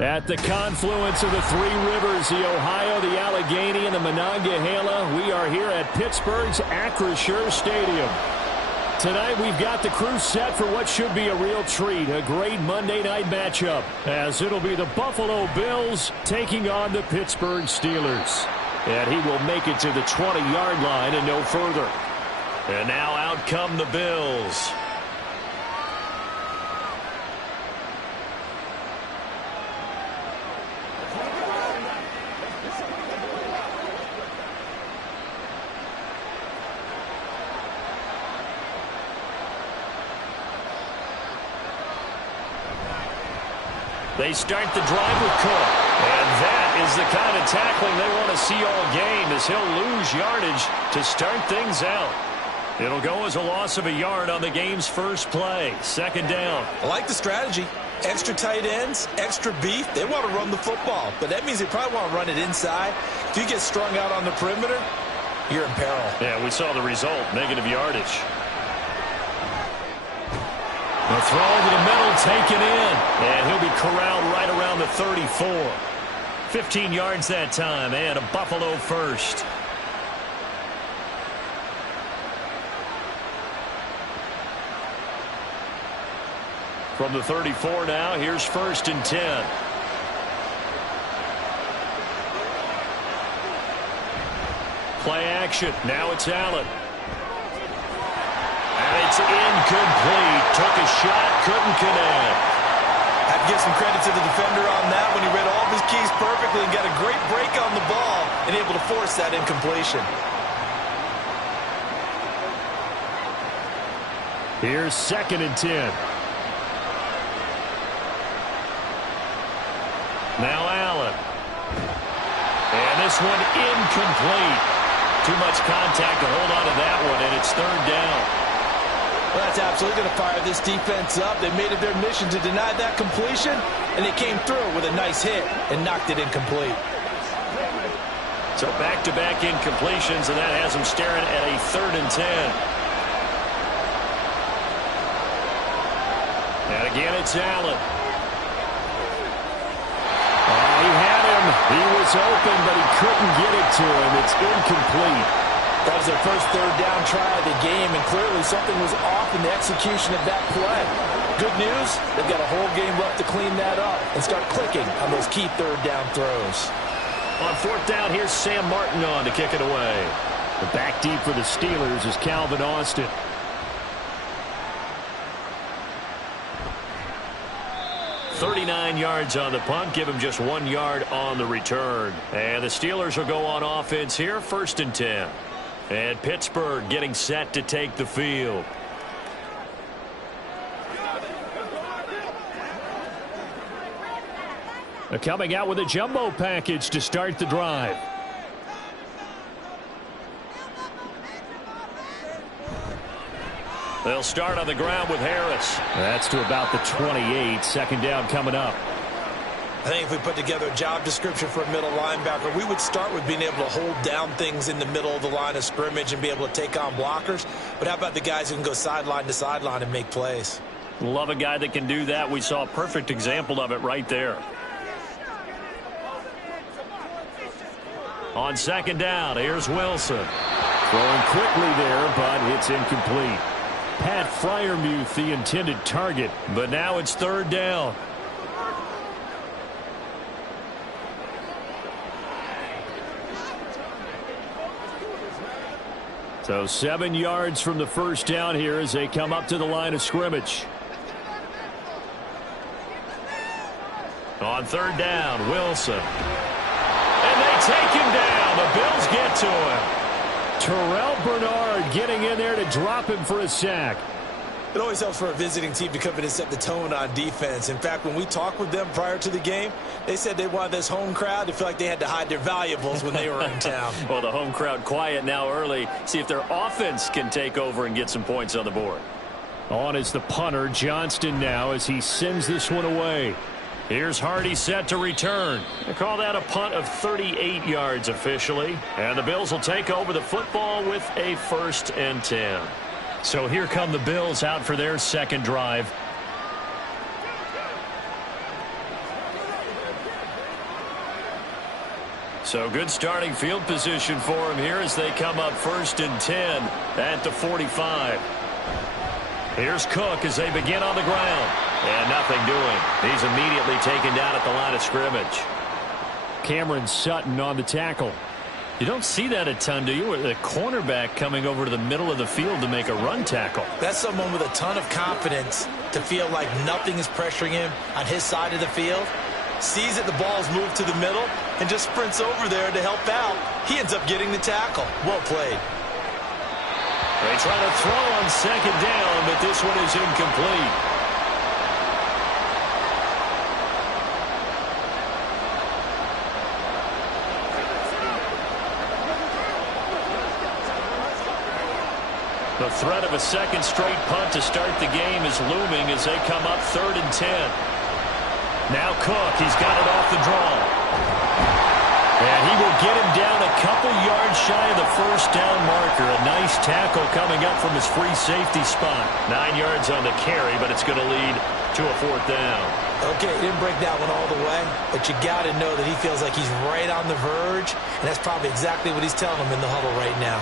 At the confluence of the three rivers, the Ohio, the Allegheny, and the Monongahela, we are here at Pittsburgh's Acrisure Stadium. Tonight, we've got the crew set for what should be a real treat, a great Monday night matchup, as it'll be the Buffalo Bills taking on the Pittsburgh Steelers. And he will make it to the 20-yard line and no further. And now out come the Bills. They start the drive with Cook. And that is the kind of tackling they want to see all game, as he'll lose yardage to start things out. It'll go as a loss of a yard on the game's first play. Second down. I like the strategy. Extra tight ends, extra beef. They want to run the football, but that means they probably want to run it inside. If you get strung out on the perimeter, you're in peril. Yeah, we saw the result, negative yardage. The throw over the middle, taken in. And he'll be corralled right around the 34. 15 yards that time, and a Buffalo first. From the 34 now, here's 1st and 10. Play action. Now it's Allen. And it's incomplete. Took a shot, couldn't connect. Have to give some credit to the defender on that when he read all of his keys perfectly and got a great break on the ball and able to force that incompletion. Here's 2nd and 10. Now Allen. And this one incomplete. Too much contact to hold on to that one, and it's 3rd down. Well, that's absolutely going to fire this defense up. They made it their mission to deny that completion, and they came through with a nice hit and knocked it incomplete. So back-to-back incompletions, and that has them staring at a 3rd and 10. And again, it's Allen. He had him. He was open, but he couldn't get it to him. It's incomplete. That was their first 3rd down try of the game, and clearly something was off in the execution of that play. Good news, they've got a whole game left to clean that up and start clicking on those key 3rd down throws. On 4th down, here's Sam Martin on to kick it away. The back deep for the Steelers is Calvin Austin. "39 yards on the punt, give him just 1 yard on the return. And the Steelers will go on offense here, 1st and 10. And Pittsburgh getting set to take the field. They're coming out with a jumbo package to start the drive. They'll start on the ground with Harris. That's to about the 28. 2nd down coming up. I think if we put together a job description for a middle linebacker, we would start with being able to hold down things in the middle of the line of scrimmage and be able to take on blockers. But how about the guys who can go sideline to sideline and make plays? Love a guy that can do that. We saw a perfect example of it right there. On 2nd down, here's Wilson. Throwing quickly there, but it's incomplete. Pat Freiermuth, the intended target, but now it's 3rd down. So 7 yards from the 1st down here as they come up to the line of scrimmage. On 3rd down, Wilson. And they take him down. The Bills get to him. Terrell Bernard getting in there to drop him for a sack. It always helps for a visiting team to come in and set the tone on defense. In fact, when we talked with them prior to the game, they said they wanted this home crowd to feel like they had to hide their valuables when they were in town. Well, the home crowd quiet now early. See if their offense can take over and get some points on the board. On is the punter, Johnston, now as he sends this one away. Here's Hardy set to return. They call that a punt of 38 yards officially. And the Bills will take over the football with a 1st and 10. So here come the Bills out for their second drive. So good starting field position for him here as they come up 1st and 10 at the 45. Here's Cook as they begin on the ground. And nothing doing. He's immediately taken down at the line of scrimmage. Cameron Sutton on the tackle. You don't see that a ton, do you? With a cornerback coming over to the middle of the field to make a run tackle. That's someone with a ton of confidence to feel like nothing is pressuring him on his side of the field. Sees that the ball's moved to the middle and just sprints over there to help out. He ends up getting the tackle. Well played. They try to throw on 2nd down, but this one is incomplete. The threat of a second straight punt to start the game is looming as they come up 3rd and 10. Now Cook, he's got it off the draw. And he will get him down a couple yards shy of the 1st down marker. A nice tackle coming up from his free safety spot. 9 yards on the carry, but it's going to lead to a 4th down. Okay, he didn't break that one all the way, but you got to know that he feels like he's right on the verge, and that's probably exactly what he's telling him in the huddle right now.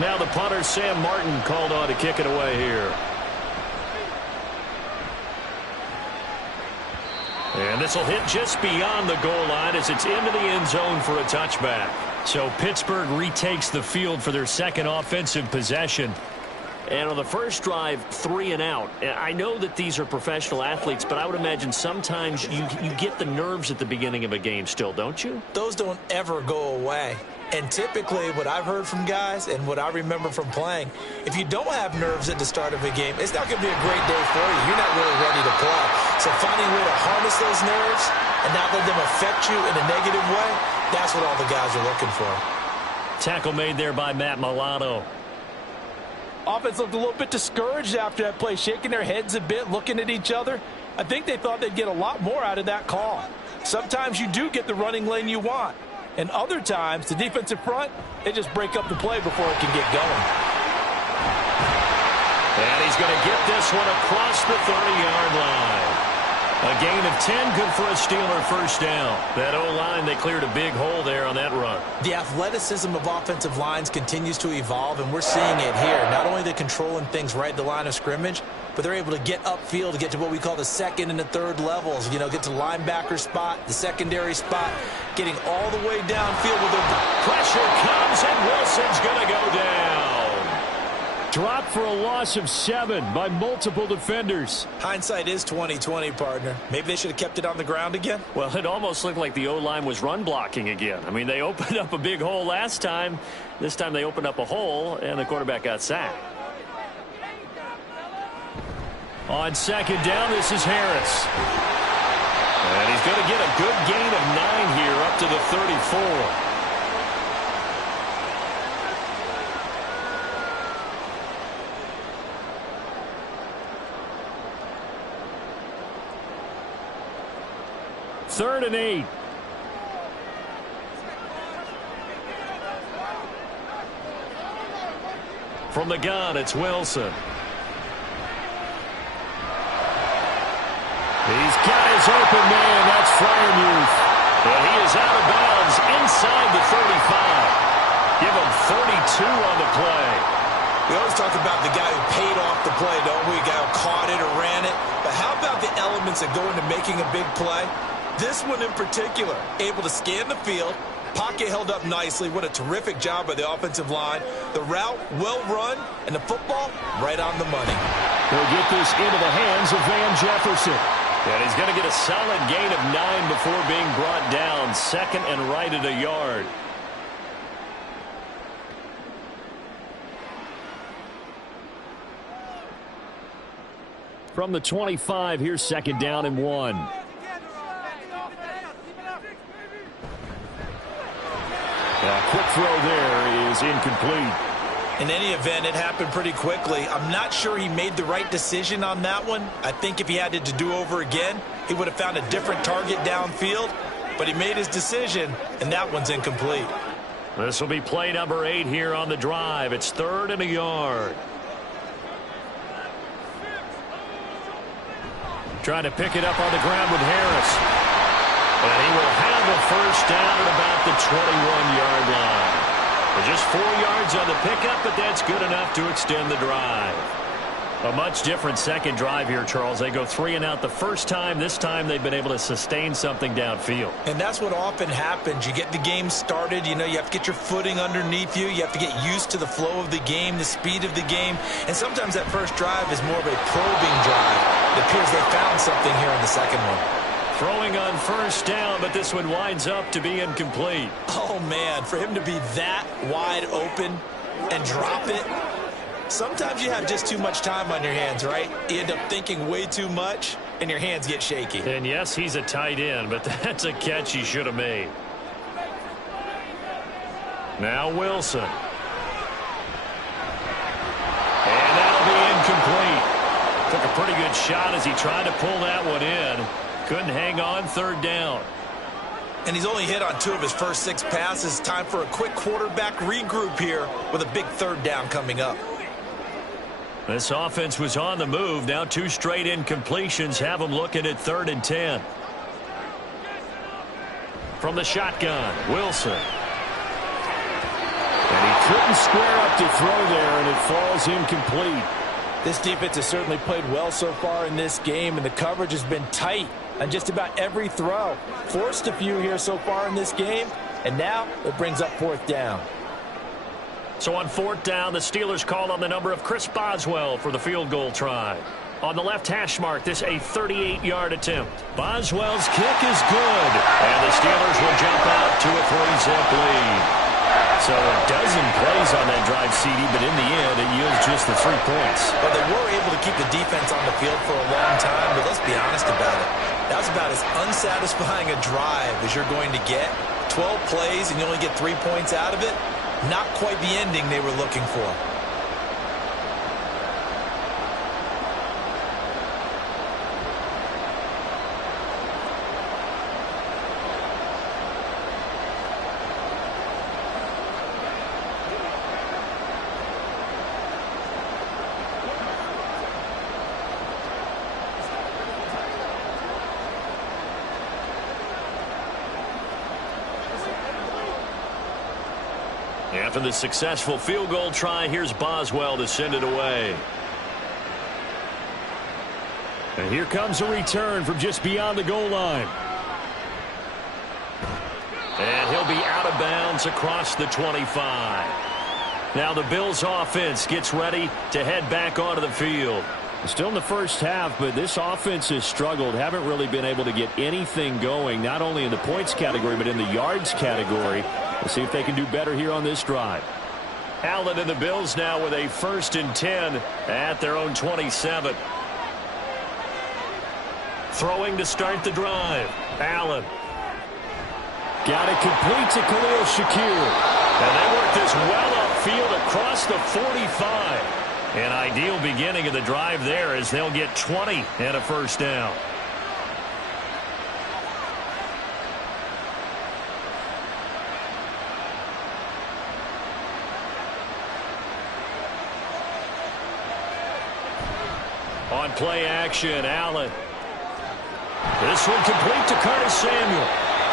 Now the punter, Sam Martin, called on to kick it away here. And this will hit just beyond the goal line as it's into the end zone for a touchback. So Pittsburgh retakes the field for their second offensive possession. And on the first drive, 3 and out. I know that these are professional athletes, but I would imagine sometimes you get the nerves at the beginning of a game still, don't you? Those don't ever go away. And typically what I've heard from guys and what I remember from playing, if you don't have nerves at the start of a game, it's not going to be a great day for you. You're not really ready to play. So finding a way to harness those nerves and not let them affect you in a negative way, that's what all the guys are looking for. Tackle made there by Matt Milano. Offense looked a little bit discouraged after that play, shaking their heads a bit, looking at each other. I think they thought they'd get a lot more out of that call. Sometimes you do get the running lane you want. And other times, the defensive front, they just break up the play before it can get going. And he's going to get this one across the 30-yard line. A gain of 10, good for a Steeler 1st down. That O-line, they cleared a big hole there on that run. The athleticism of offensive lines continues to evolve, and we're seeing it here. Not only they're controlling things right at the line of scrimmage, but they're able to get upfield to get to what we call the 2nd and the 3rd levels. You know, get to the linebacker spot, the secondary spot, getting all the way downfield with their pressure comes, and Wilson's going to go down. Dropped for a loss of 7 by multiple defenders. Hindsight is 20/20, partner. Maybe they should have kept it on the ground again. Well, it almost looked like the O-line was run blocking again. I mean, they opened up a big hole last time. This time they opened up a hole, and the quarterback got sacked. On 2nd down, this is Harris. And he's going to get a good gain of 9 here up to the 34. Third and 8. From the gun, it's Wilson. He's got his open man. That's Freiermuth. And he is out of bounds inside the 35. Give him 32 on the play. We always talk about the guy who paid off the play, don't we? The guy who caught it or ran it. But how about the elements that go into making a big play? This one in particular, able to scan the field, pocket held up nicely. What a terrific job by the offensive line. The route, well run, and the football, right on the money. He'll get this into the hands of Van Jefferson. And he's going to get a solid gain of 9 before being brought down. 2nd and right at a yard. From the 25, here's 2nd down and 1. A quick throw there is incomplete. In any event, it happened pretty quickly. I'm not sure he made the right decision on that one. I think if he had it to do over again, he would have found a different target downfield. But he made his decision, and that one's incomplete. This will be play number 8 here on the drive. It's 3rd and a yard. Trying to pick it up on the ground with Harris. And he will have a first down at about the 21-yard line. Just 4 yards on the pickup, but that's good enough to extend the drive. A much different second drive here, Charles. They go 3 and out the first time. This time they've been able to sustain something downfield. And that's what often happens. You get the game started. You know, you have to get your footing underneath you. You have to get used to the flow of the game, the speed of the game. And sometimes that first drive is more of a probing drive. It appears they found something here in the second one. Throwing on first down, but this one winds up to be incomplete. Oh, man, for him to be that wide open and drop it. Sometimes you have just too much time on your hands, right? You end up thinking way too much, and your hands get shaky. And yes, he's a tight end, but that's a catch he should have made. Now Wilson. And that'll be incomplete. Took a pretty good shot as he tried to pull that one in. Couldn't hang on, third down. And he's only hit on 2 of his first 6 passes. Time for a quick quarterback regroup here with a big third down coming up. This offense was on the move. Now 2 straight incompletions have them looking at 3rd and 10. From the shotgun, Wilson. And he couldn't square up to throw there, and it falls incomplete. This defense has certainly played well so far in this game, and the coverage has been tight on just about every throw. Forced a few here so far in this game, and now it brings up 4th down. So on 4th down, the Steelers call on the number of Chris Boswell for the field goal try. On the left hash mark, this a 38-yard attempt. Boswell's kick is good, and the Steelers will jump out to a 3-zip lead. So a dozen plays on that drive, CD, but in the end, it yields just the 3 points. Well, they were able to keep the defense on the field for a long time, but let's be honest about it. That was about as unsatisfying a drive as you're going to get. 12 plays, and you only get 3 points out of it. Not quite the ending they were looking for. After the successful field goal try, here's Boswell to send it away. And here comes a return from just beyond the goal line. And he'll be out of bounds across the 25. Now the Bills offense gets ready to head back onto the field. Still in the first half, but this offense has struggled. Haven't really been able to get anything going, not only in the points category, but in the yards category. We'll see if they can do better here on this drive. Allen and the Bills now with a 1st and 10 at their own 27. Throwing to start the drive. Allen. Got it complete to Khalil Shakir. And they work this well upfield across the 45. An ideal beginning of the drive there as they'll get 20 and a first down. On play action, Allen. This one complete to Curtis Samuel.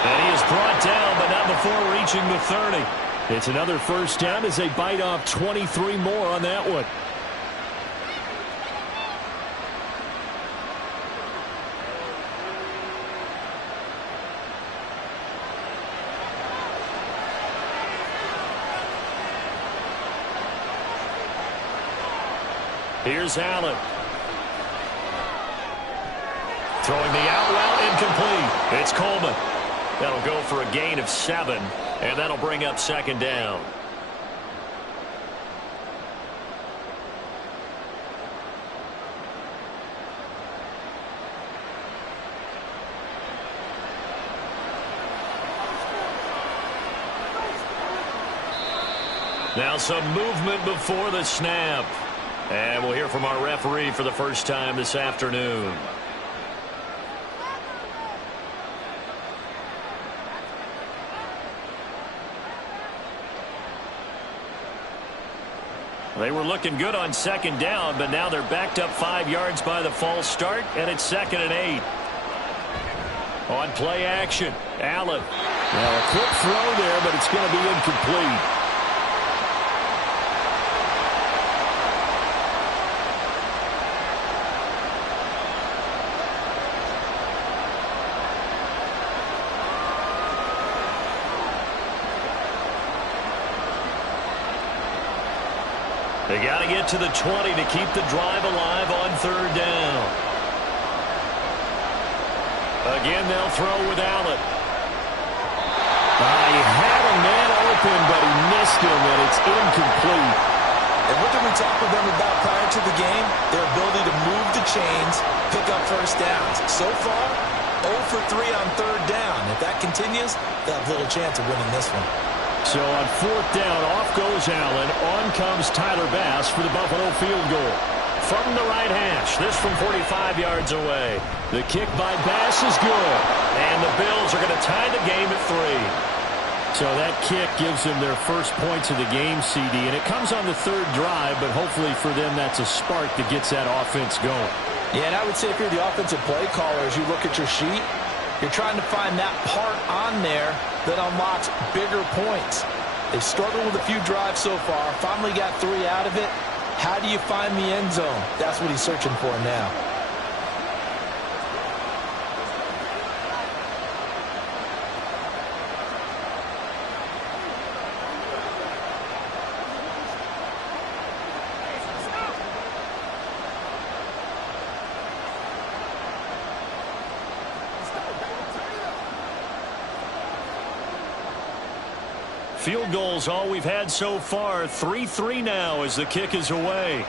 And he is brought down, but not before reaching the 30. It's another first down as they bite off 23 more on that one. Here's Allen. Throwing the out route incomplete. It's Coleman. That'll go for a gain of 7, and that'll bring up 2nd down. Now some movement before the snap. And we'll hear from our referee for the first time this afternoon. They were looking good on 2nd down, but now they're backed up 5 yards by the false start, and it's 2nd and 8. On play action, Allen. Now a quick throw there, but it's going to be incomplete. They got to get to the 20 to keep the drive alive on third down. Again, they'll throw with Allen. He had a man open, but he missed him, and it's incomplete. And what did we talk with them about prior to the game? Their ability to move the chains, pick up first downs. So far, 0 for 3 on third down. If that continues, they'll have little chance of winning this one. So on fourth down, off goes Allen. On comes Tyler Bass for the Buffalo field goal. From the right hash, this from 45 yards away. The kick by Bass is good. And the Bills are going to tie the game at 3. So that kick gives them their first points of the game, CD. And it comes on the third drive, but hopefully for them that's a spark that gets that offense going. Yeah, and I would say if you're the offensive play caller, as you look at your sheet, you're trying to find that part on there that unlocks bigger points. They've struggled with a few drives so far, finally got 3 out of it. How do you find the end zone? That's what he's searching for now. Field goals all we've had so far. 3-3 now as the kick is away.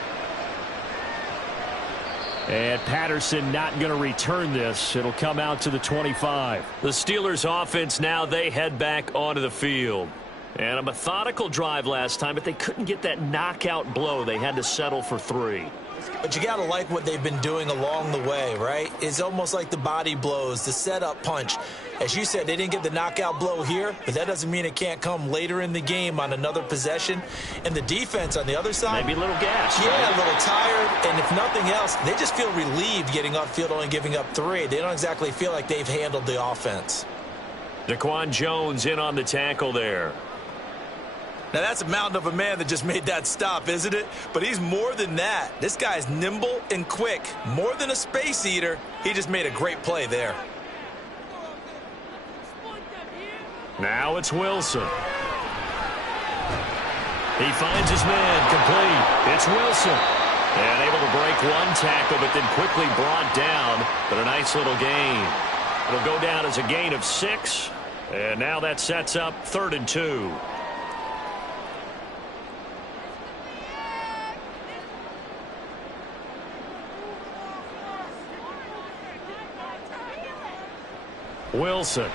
And Patterson not going to return this. It'll come out to the 25. The Steelers offense now, they head back onto the field. And a methodical drive last time, but they couldn't get that knockout blow. They had to settle for 3. But you got to like what they've been doing along the way, right? It's almost like the body blows, the setup punch. As you said, they didn't get the knockout blow here, but that doesn't mean it can't come later in the game on another possession. And the defense on the other side, maybe a little gas. Yeah, right? A little tired. And if nothing else, they just feel relieved getting off field only giving up 3. They don't exactly feel like they've handled the offense. Daquan Jones in on the tackle there. Now, that's a mountain of a man that just made that stop, isn't it? But he's more than that. This guy's nimble and quick. More than a space eater. He just made a great play there. Now it's Wilson. He finds his man complete. It's Wilson. And able to break one tackle, but then quickly brought down. But a nice little gain. It'll go down as a gain of 6. And now that sets up 3rd and 2. Wilson.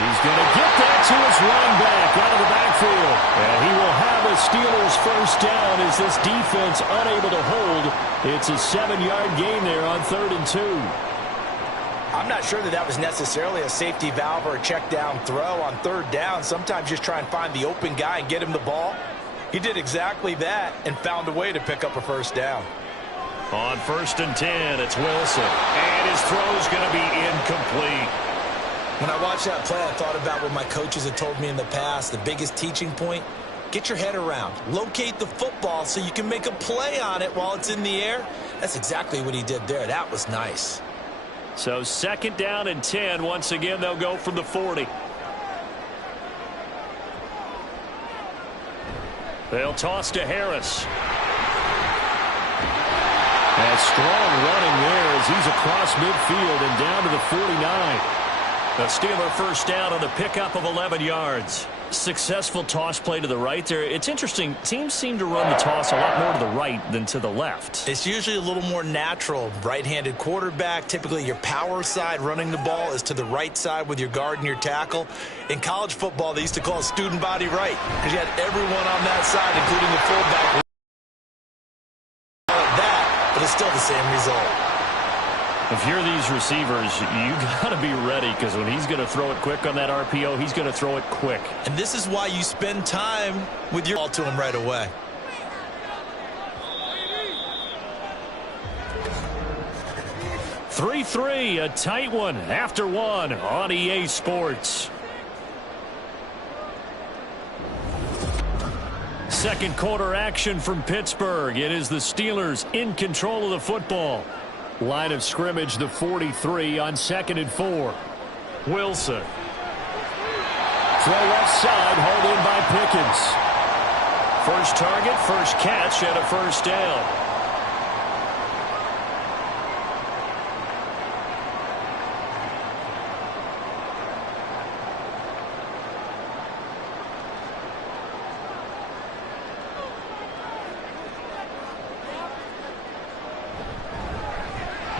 He's going to get that to his running back out of the backfield. And he will have a Steelers first down as this defense unable to hold. It's a 7-yard gain there on 3rd and 2. I'm not sure that was necessarily a safety valve or a check down throw on 3rd down. Sometimes just try and find the open guy and get him the ball. He did exactly that and found a way to pick up a first down. On 1st and 10, it's Wilson. And his throw's going to be incomplete. When I watched that play, I thought about what my coaches had told me in the past. The biggest teaching point, get your head around. Locate the football so you can make a play on it while it's in the air. That's exactly what he did there. That was nice. So 2nd down and 10. Once again, they'll go from the 40. They'll toss to Harris. And strong running there as he's across midfield and down to the 49. The Steeler first down on the pickup of 11 yards. Successful toss play to the right there. It's interesting. Teams seem to run the toss a lot more to the right than to the left. It's usually a little more natural. Right-handed quarterback, typically your power side running the ball is to the right side with your guard and your tackle. In college football, they used to call it student body right because you had everyone on that side, including the fullback. But it's still the same result. If you're these receivers, you got to be ready because when he's going to throw it quick on that RPO, he's going to throw it quick. And this is why you spend time with your ball to him right away. 3-3, a tight one after one on EA Sports. Second quarter action from Pittsburgh. It is the Steelers in control of the football. Line of scrimmage, the 43 on 2nd and 4. Wilson. Throw left side, hauled in by Pickens. First target, first catch, and a first down.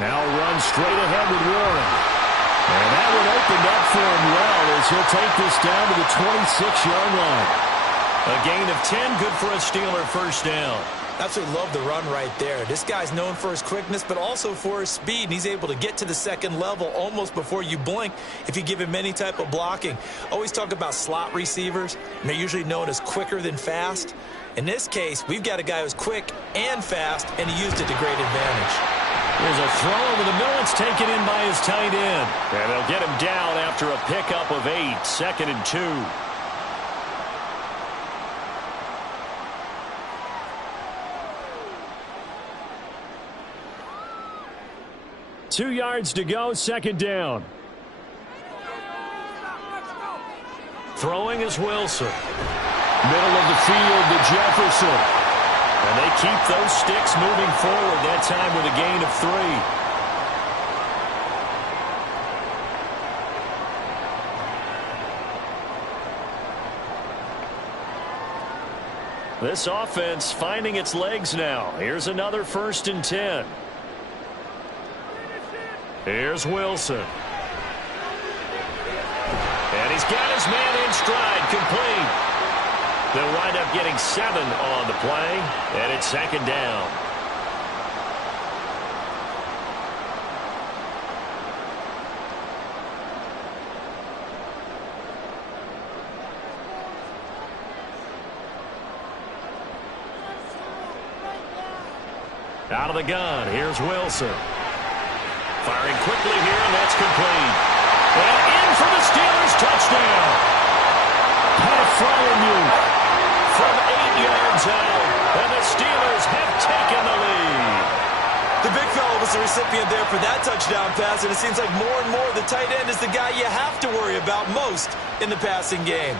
Now run straight ahead with Warren. And that one opened up for him well as he'll take this down to the 26-yard line. A gain of 10, good for a Steeler first down. Absolutely love the run right there. This guy's known for his quickness, but also for his speed. And he's able to get to the second level almost before you blink if you give him any type of blocking. Always talk about slot receivers, and they're usually known as quicker than fast. In this case, we've got a guy who's quick and fast, and he used it to great advantage. There's a throw over the middle. It's taken in by his tight end. And they'll get him down after a pickup of 8, 2nd and 2. 2 yards to go, 2nd down. Throwing is Wilson. Middle of the field to Jefferson. And they keep those sticks moving forward, that time with a gain of 3. This offense finding its legs now. Here's another 1st and 10. Here's Wilson. And he's got his man in stride, complete. They'll wind up getting 7 on the play, and it's 2nd down. Out of the gun, here's Wilson. Firing quickly here, and that's complete. And in for the Steelers, touchdown. Pat Fryermuth from 8 yards out, and the Steelers have taken the lead. The big fella was the recipient there for that touchdown pass, and it seems like more and more the tight end is the guy you have to worry about most in the passing game.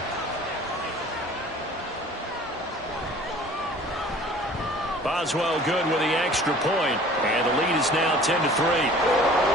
Boswell good with the extra point, and the lead is now 10-3.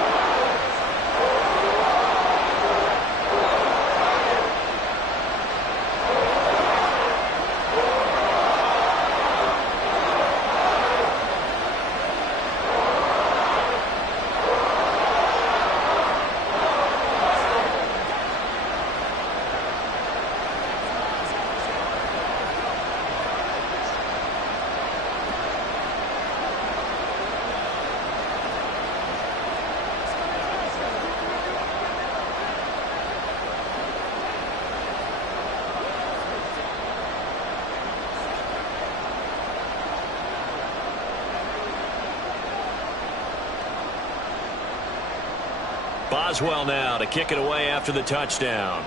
Boswell now to kick it away after the touchdown.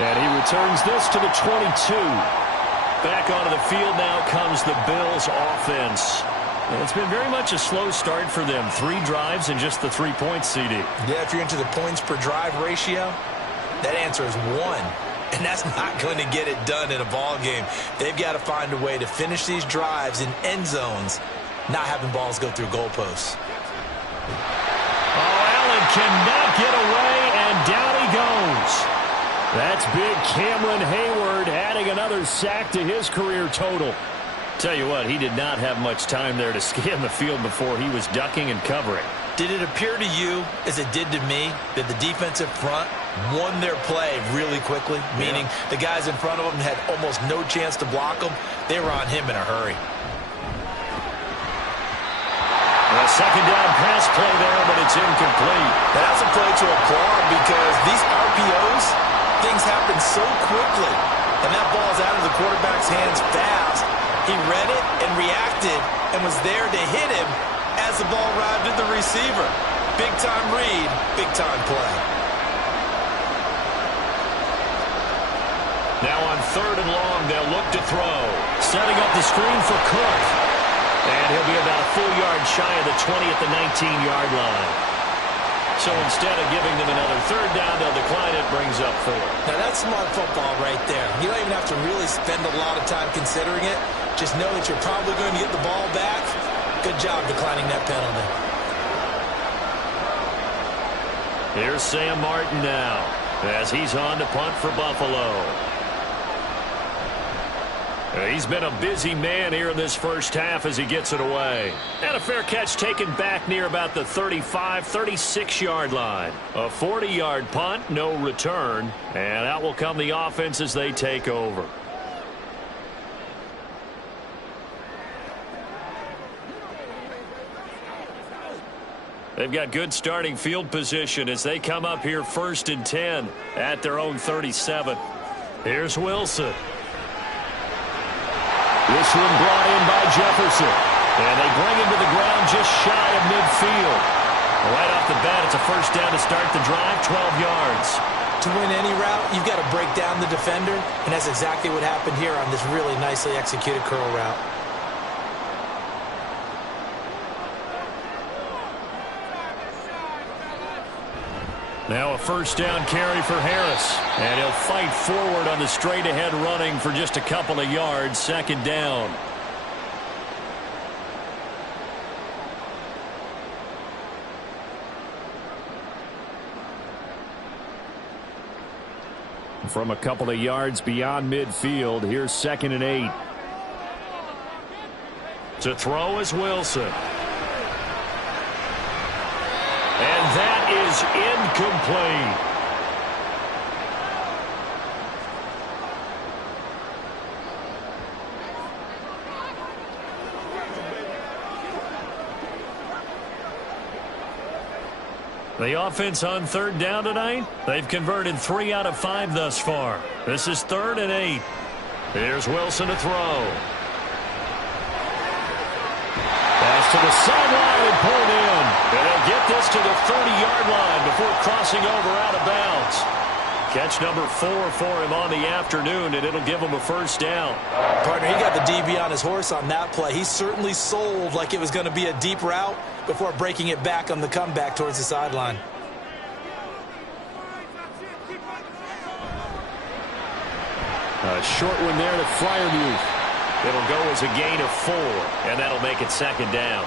And he returns this to the 22. Back onto the field now comes the Bills offense. And it's been very much a slow start for them. 3 drives and just the 3 points, CD. Yeah, if you're into the points per drive ratio, that answer is 1. And that's not going to get it done in a ball game. They've got to find a way to finish these drives in end zones, not having balls go through goalposts. Oh, Allen cannot get away, and down he goes. That's big Cameron Hayward adding another sack to his career total. Tell you what, he did not have much time there to scan the field before he was ducking and covering. Did it appear to you, as it did to me, that the defensive front won their play really quickly? Meaning the guys in front of them had almost no chance to block them. They were on him in a hurry. A second down pass play there, but it's incomplete. That's a play to applaud because these RPOs, things happen so quickly. And that ball's out of the quarterback's hands fast. He read it and reacted and was there to hit him as the ball arrived at the receiver. Big-time read, big-time play. Now on 3rd and long, they'll look to throw. Setting up the screen for Cook. And he'll be about a full yard shy of the 20 at the 19-yard line. So instead of giving them another 3rd down, they'll decline it, brings up 4. Now that's smart football right there. You don't even have to really spend a lot of time considering it. Just know that you're probably going to get the ball back. Good job declining that penalty. Here's Sam Martin now as he's on to punt for Buffalo. He's been a busy man here in this first half as he gets it away. And a fair catch taken back near about the 35, 36-yard line. A 40-yard punt, no return. And out will come the offense as they take over. They've got good starting field position as they come up here 1st and 10 at their own 37. Here's Wilson. This one brought in by Jefferson. And they bring him to the ground just shy of midfield. Right off the bat, it's a 1st down to start the drive, 12 yards. To win any route, you've got to break down the defender, and that's exactly what happened here on this really nicely executed curl route. Now a 1st down carry for Harris. And he'll fight forward on the straight-ahead running for just a couple of yards. 2nd down. From a couple of yards beyond midfield, here's 2nd and 8. To throw is Wilson. And that is incomplete. The offense on 3rd down tonight, they've converted 3 out of 5 thus far. This is 3rd and 8. Here's Wilson to throw. Pass to the sideline and pulled in. And they'll get this to the 30-yard line before crossing over out of bounds. Catch number 4 for him on the afternoon, and it'll give him a 1st down. Partner, he got the DB on his horse on that play. He certainly sold like it was going to be a deep route before breaking it back on the comeback towards the sideline. A short one there to Fryermuth. It'll go as a gain of 4, and that'll make it 2nd down.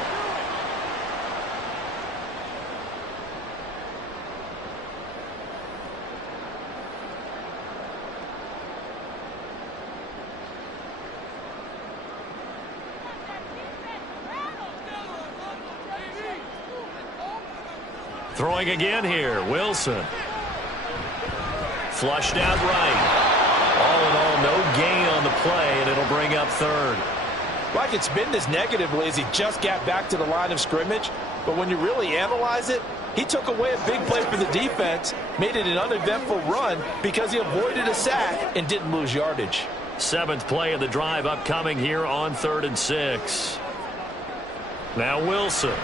Throwing again here, Wilson. Flushed out right. All in all, no gain on the play, and it'll bring up 3rd. Like it's been this negatively as he just got back to the line of scrimmage. But when you really analyze it, he took away a big play for the defense, made it an uneventful run because he avoided a sack and didn't lose yardage. 7th play of the drive upcoming here on 3rd and 6. Now Wilson.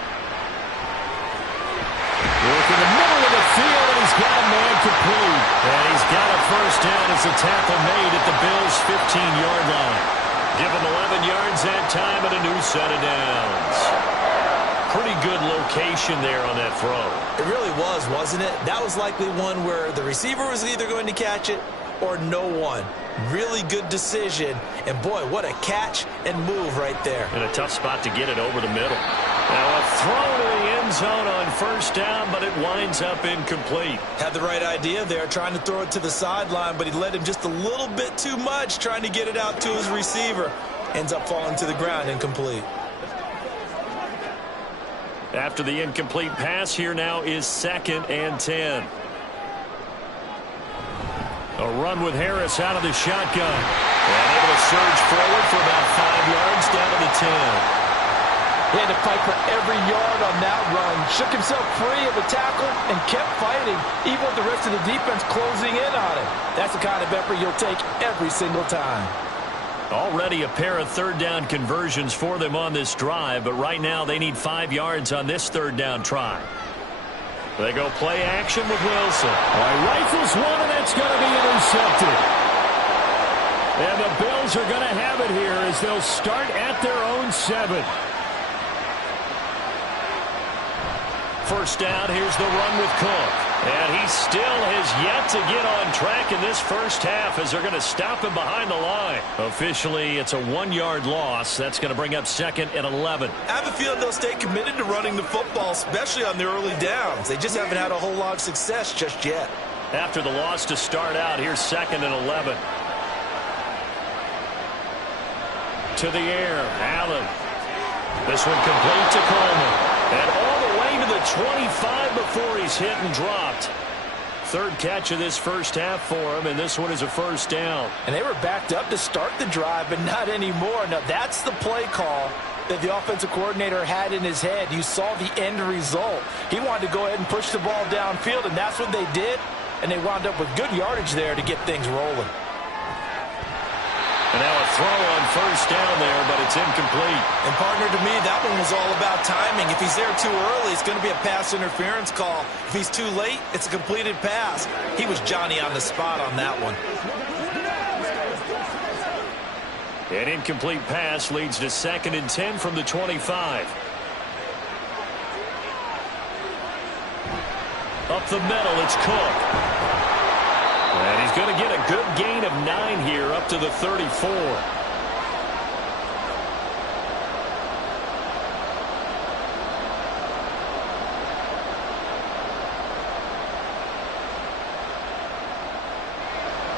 Work in the middle of the field, and he's got a man complete. And he's got a 1st down as the tackle made at the Bills' 15-yard line. Give him 11 yards that time and a new set of downs. Pretty good location there on that throw. It really was, wasn't it? That was likely one where the receiver was either going to catch it or no one. Really good decision. And, boy, what a catch and move right there. And a tough spot to get it over the middle. Now a throw to the end zone on 1st down, but it winds up incomplete. Had the right idea there, trying to throw it to the sideline, but he led him just a little bit too much, trying to get it out to his receiver. Ends up falling to the ground, incomplete. After the incomplete pass, here now is 2nd and 10. A run with Harris out of the shotgun. And able to surge forward for about 5 yards down to the 10. He had to fight for every yard on that run. Shook himself free of the tackle and kept fighting, even with the rest of the defense closing in on him. That's the kind of effort you'll take every single time. Already a pair of third down conversions for them on this drive, but right now they need 5 yards on this third down try. They go play action with Wilson. Rifles one, and that's going to be intercepted. And the Bills are going to have it here as they'll start at their own 7. First down, here's the run with Cook. And he still has yet to get on track in this first half as they're going to stop him behind the line. Officially, it's a 1-yard loss. That's going to bring up 2nd and 11. I have a feeling they'll stay committed to running the football, especially on the early downs. They just haven't had a whole lot of success just yet. After the loss to start out, here's 2nd and 11. To the air, Allen. This one complete to Coleman. And all the way to the 25 before he's hit and dropped. 3rd catch of this first half for him, and this one is a first down. And they were backed up to start the drive, but not anymore. Now, that's the play call that the offensive coordinator had in his head. You saw the end result. He wanted to go ahead and push the ball downfield, and that's what they did. And they wound up with good yardage there to get things rolling. And now a throw on first down there, but it's incomplete. And, partner, to me, that one was all about timing. If he's there too early, it's going to be a pass interference call. If he's too late, it's a completed pass. He was Johnny on the spot on that one. An incomplete pass leads to 2nd and 10 from the 25. Up the middle, it's Cook. And he's going to get a good gain of 9 here up to the 34.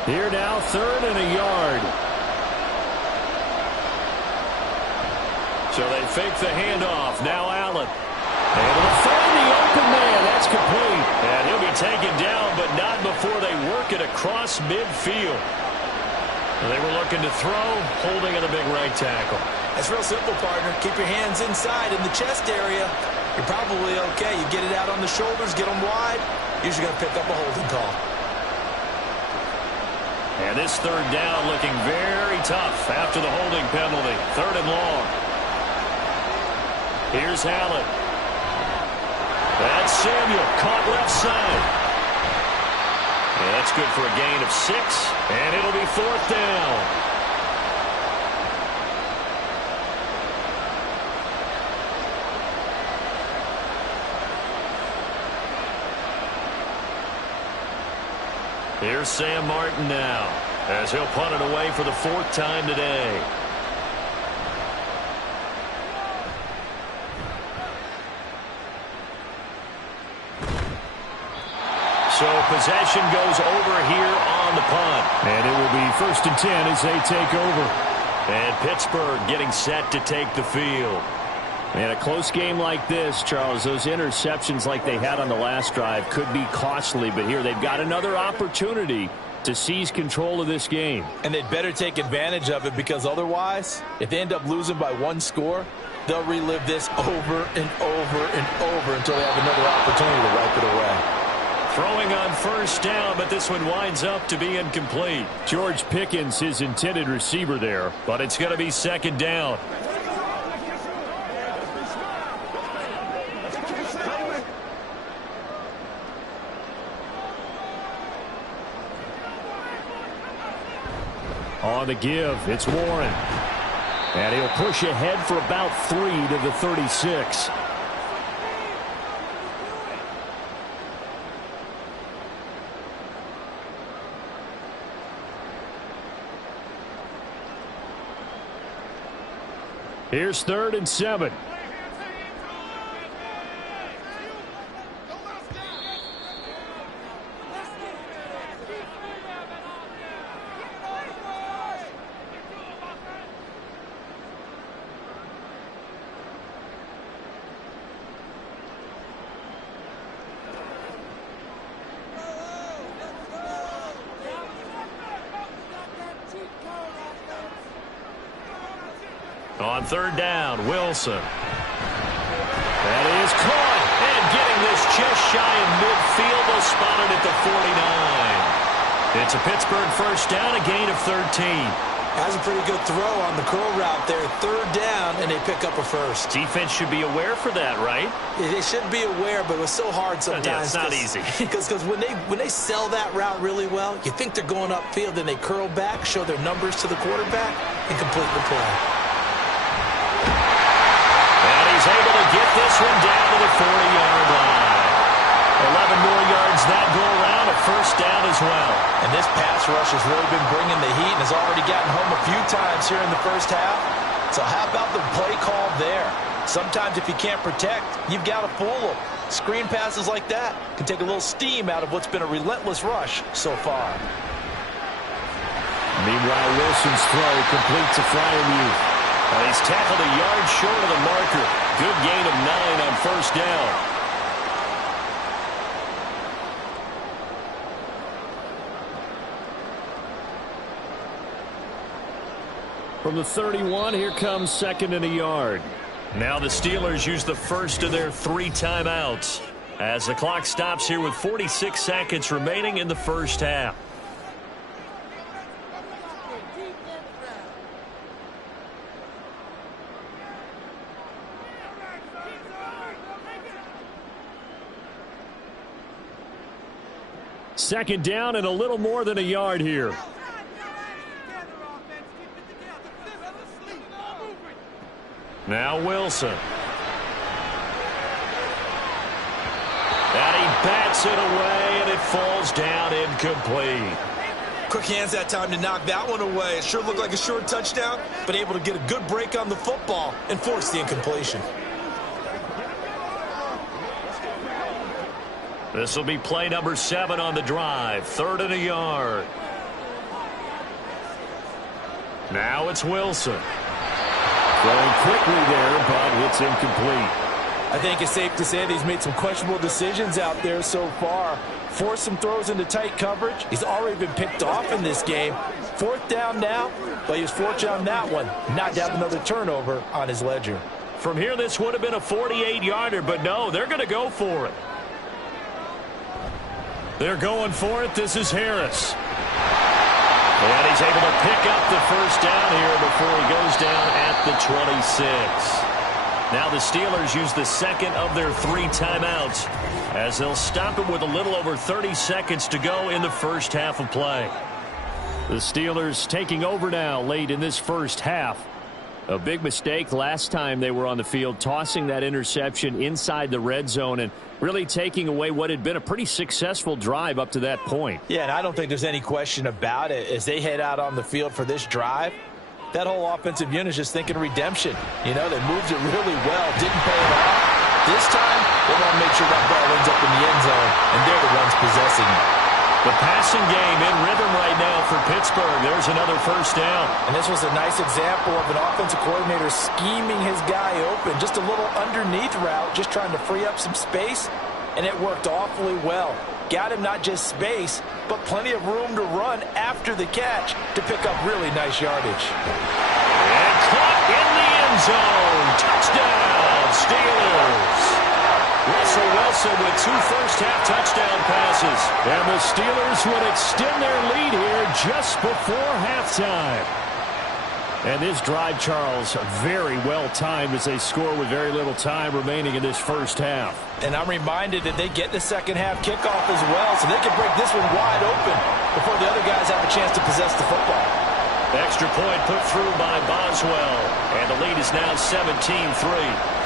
Here now, 3rd and a yard. So they fake the handoff. Now Allen. Able to find the open man. That's complete. And he'll be taken down, but not before they work it across midfield. They were looking to throw, holding at a big right tackle. It's real simple, partner. Keep your hands inside in the chest area. You're probably okay. You get it out on the shoulders, get them wide. Usually going to pick up a holding call. And this 3rd down looking very tough after the holding penalty. 3rd and long. Here's Allen. That's Samuel, caught left side. And that's good for a gain of 6, and it'll be 4th down. Here's Sam Martin now, as he'll punt it away for the 4th time today. So possession goes over here on the punt. And it will be 1st and 10 as they take over. And Pittsburgh getting set to take the field. In a close game like this, Charles, those interceptions like they had on the last drive could be costly. But here they've got another opportunity to seize control of this game. And they'd better take advantage of it, because otherwise, if they end up losing by 1 score, they'll relive this over and over and over until they have another opportunity to wipe it away. Throwing on first down, but this one winds up to be incomplete. George Pickens, his intended receiver there. But it's going to be 2nd down. On the give, it's Warren. And he'll push ahead for about 3 to the 36. Here's 3rd and 7. On 3rd down, Wilson. That is caught. And getting this just shy of midfield. They'll spot it at the 49. It's a Pittsburgh first down, a gain of 13. That's a pretty good throw on the curl route there. Third down, and they pick up a first. Defense should be aware for that, right? Yeah, they should be aware, but it was so hard sometimes. Yeah, it's not easy. Because when they sell that route really well, you think they're going upfield, then they curl back, show their numbers to the quarterback, and complete the play. And he's able to get this one down to the 40-yard line. 11 more yards that go around, a first down as well. And this pass rush has really been bringing the heat and has already gotten home a few times here in the first half. So how about the play call there? Sometimes if you can't protect, you've got to fool them. Screen passes like that can take a little steam out of what's been a relentless rush so far. Meanwhile, Wilson's throw complete to Fryermuth. He's tackled a yard short of the marker. Good gain of 9 on first down. From the 31, here comes second and a yard. Now the Steelers use the first of their 3 timeouts as the clock stops here with 46 seconds remaining in the first half. Second down and a little more than a yard here. Now Wilson. And he bats it away, and it falls down incomplete. Quick hands that time to knock that one away. It sure looked like a short touchdown, but able to get a good break on the football and force the incompletion. This will be play number 7 on the drive. 3rd and a yard. Now it's Wilson. Throwing quickly there, but it's incomplete. I think it's safe to say that he's made some questionable decisions out there so far. Forced some throws into tight coverage. He's already been picked off in this game. 4th down now, but he was fortunate on that one. Not to have another turnover on his ledger. From here, this would have been a 48-yarder, but no, they're going to go for it. They're going for it. This is Harris. And he's able to pick up the first down here before he goes down at the 26. Now the Steelers use the second of their 3 timeouts as they'll stop it with a little over 30 seconds to go in the first half of play. The Steelers taking over now late in this first half. A big mistake last time they were on the field, tossing that interception inside the red zone and really taking away what had been a pretty successful drive up to that point. Yeah, and I don't think there's any question about it. As they head out on the field for this drive, that whole offensive unit is just thinking redemption. You know, they moved it really well, didn't pay it off. This time, they want to make sure that ball ends up in the end zone, and they're the ones possessing it. The passing game in rhythm right now for Pittsburgh. There's another first down. And this was a nice example of an offensive coordinator scheming his guy open. Just a little underneath route, just trying to free up some space, and it worked awfully well. Got him not just space, but plenty of room to run after the catch to pick up really nice yardage. And caught in the end zone. Touchdown, Steelers. Russell Wilson with 2 first-half touchdown passes. And the Steelers would extend their lead here just before halftime. And this drive, Charles, very well timed as they score with very little time remaining in this first half. And I'm reminded that they get the second-half kickoff as well, so they can break this one wide open before the other guys have a chance to possess the football. Extra point put through by Boswell. And the lead is now 17-3.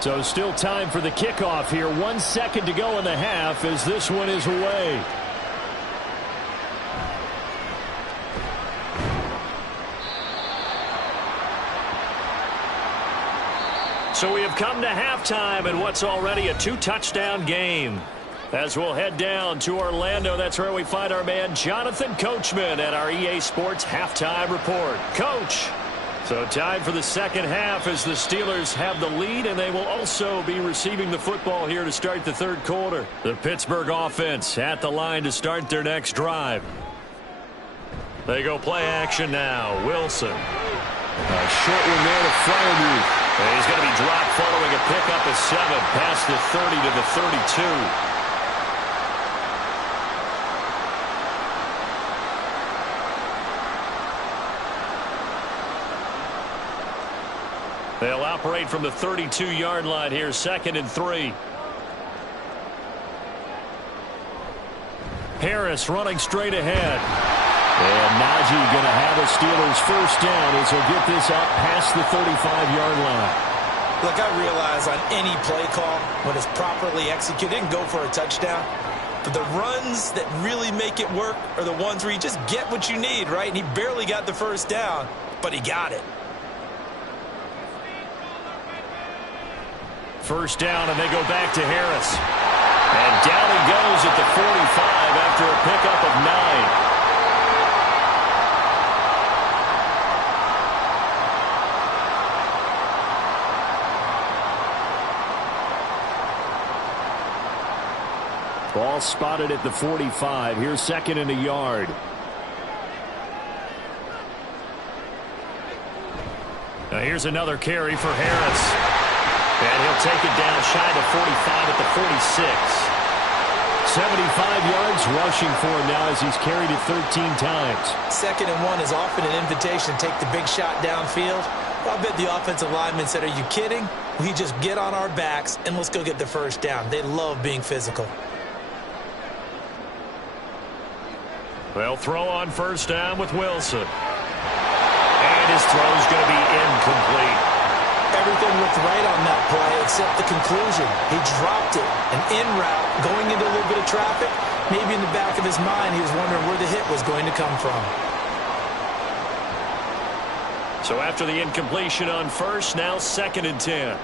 So still time for the kickoff here. 1 second to go in the half as this one is away. So we have come to halftime in what's already a 2-touchdown game. As we'll head down to Orlando, that's where we find our man Jonathan Coachman at our EA Sports Halftime Report. Coach, so time for the second half as the Steelers have the lead, and they will also be receiving the football here to start the third quarter. The Pittsburgh offense at the line to start their next drive. They go play action now. Wilson. A short one there to Freiermuth. He's going to be dropped following a pickup of 7 past the 30 to the 32. They'll operate from the 32-yard line here, 2nd and 3. Harris running straight ahead. And Najee going to have a Steelers first down as he'll get this up past the 35-yard line. Look, I realize on any play call, when it's properly executed, and go for a touchdown. But the runs that really make it work are the ones where you just get what you need, right? And he barely got the first down, but he got it. First down, and they go back to Harris. And down he goes at the 45 after a pickup of 9. Ball spotted at the 45. Here's 2nd and a yard. Now here's another carry for Harris. And he'll take it down shy of 45 at the 46. 75 yards rushing for him now as he's carried it 13 times. 2nd and 1 is often an invitation to take the big shot downfield. I bet the offensive lineman said, are you kidding? We just get on our backs and let's go get the first down. They love being physical. They'll throw on first down with Wilson. And his throw's going to be incomplete. Everything looked right on that play except the conclusion. He dropped it. An in route, going into a little bit of traffic. Maybe in the back of his mind, he was wondering where the hit was going to come from. So after the incompletion on first, now 2nd and 10.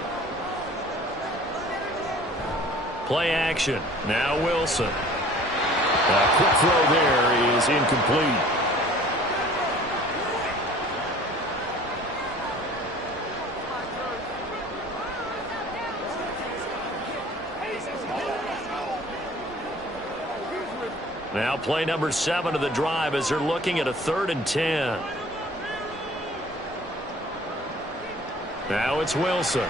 Play action. Now Wilson. A quick throw there is incomplete. Now play number 7 of the drive as they're looking at a 3rd and 10. Now it's Wilson.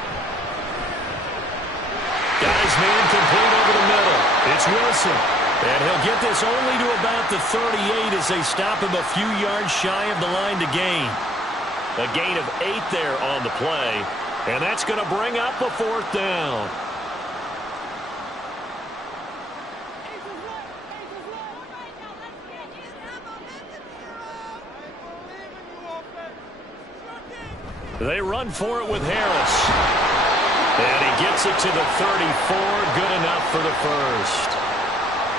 Got his man complete over the middle. It's Wilson. And he'll get this only to about the 38 as they stop him a few yards shy of the line to gain. A gain of 8 there on the play. And that's going to bring up a 4th down. They run for it with Harris. And he gets it to the 34. Good enough for the first.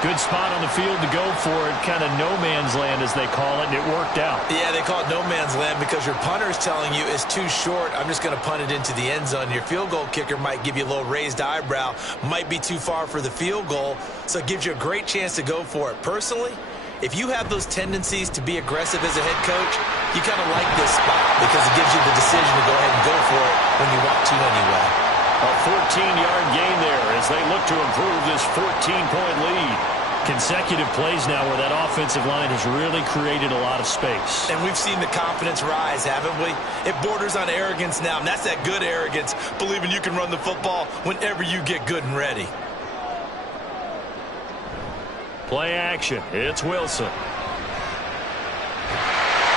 Good spot on the field to go for it. Kind of no man's land, as they call it, and it worked out. Yeah, they call it no man's land because your punter's telling you it's too short. I'm just going to punt it into the end zone. Your field goal kicker might give you a little raised eyebrow. Might be too far for the field goal, so it gives you a great chance to go for it. Personally, if you have those tendencies to be aggressive as a head coach, you kind of like this spot because it gives you the decision to go ahead and go for it when you want to anyway. A 14-yard gain there as they look to improve this 14-point lead. Consecutive plays now where that offensive line has really created a lot of space. And we've seen the confidence rise, haven't we? It borders on arrogance now, and that's that good arrogance, believing you can run the football whenever you get good and ready. Play action. It's Wilson.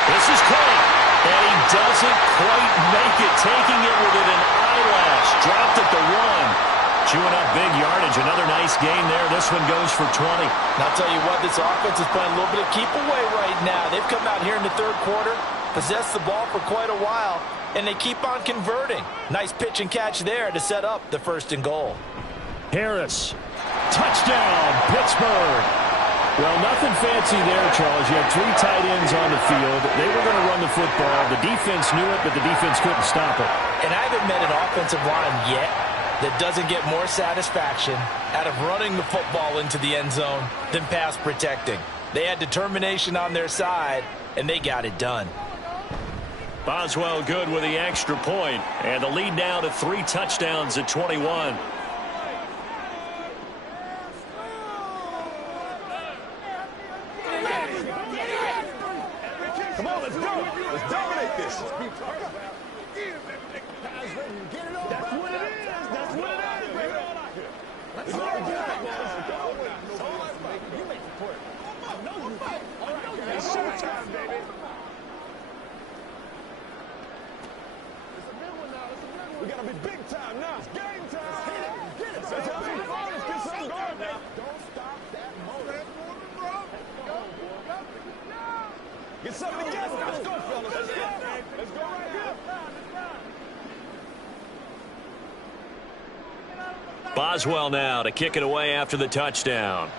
This is caught. And he doesn't quite make it. Taking it within an eyelash. Dropped at the 1. Chewing up big yardage. Another nice gain there. This one goes for 20. And I'll tell you what, this offense is playing a little bit of keep away right now. They've come out here in the third quarter, possessed the ball for quite a while, and they keep on converting. Nice pitch and catch there to set up the 1st and goal. Harris. Touchdown, Pittsburgh. Well, nothing fancy there, Charles. You had 3 tight ends on the field. They were going to run the football. The defense knew it, but the defense couldn't stop it. And I haven't met an offensive line yet that doesn't get more satisfaction out of running the football into the end zone than pass protecting. They had determination on their side, and they got it done. Boswell good with the extra point, and the lead now to 3 touchdowns at 21. Come on, let's go. Let's dominate this. That's what it is. That's what it is. Let's go. You make the point. All right, it's showtime, baby. We gotta be big time now. It's game time. Get it. Let's get something going now. Don't stop that motor. Get something together. Let's go, fellas. Let's go. Let's go right here. Boswell now to kick it away after the touchdown.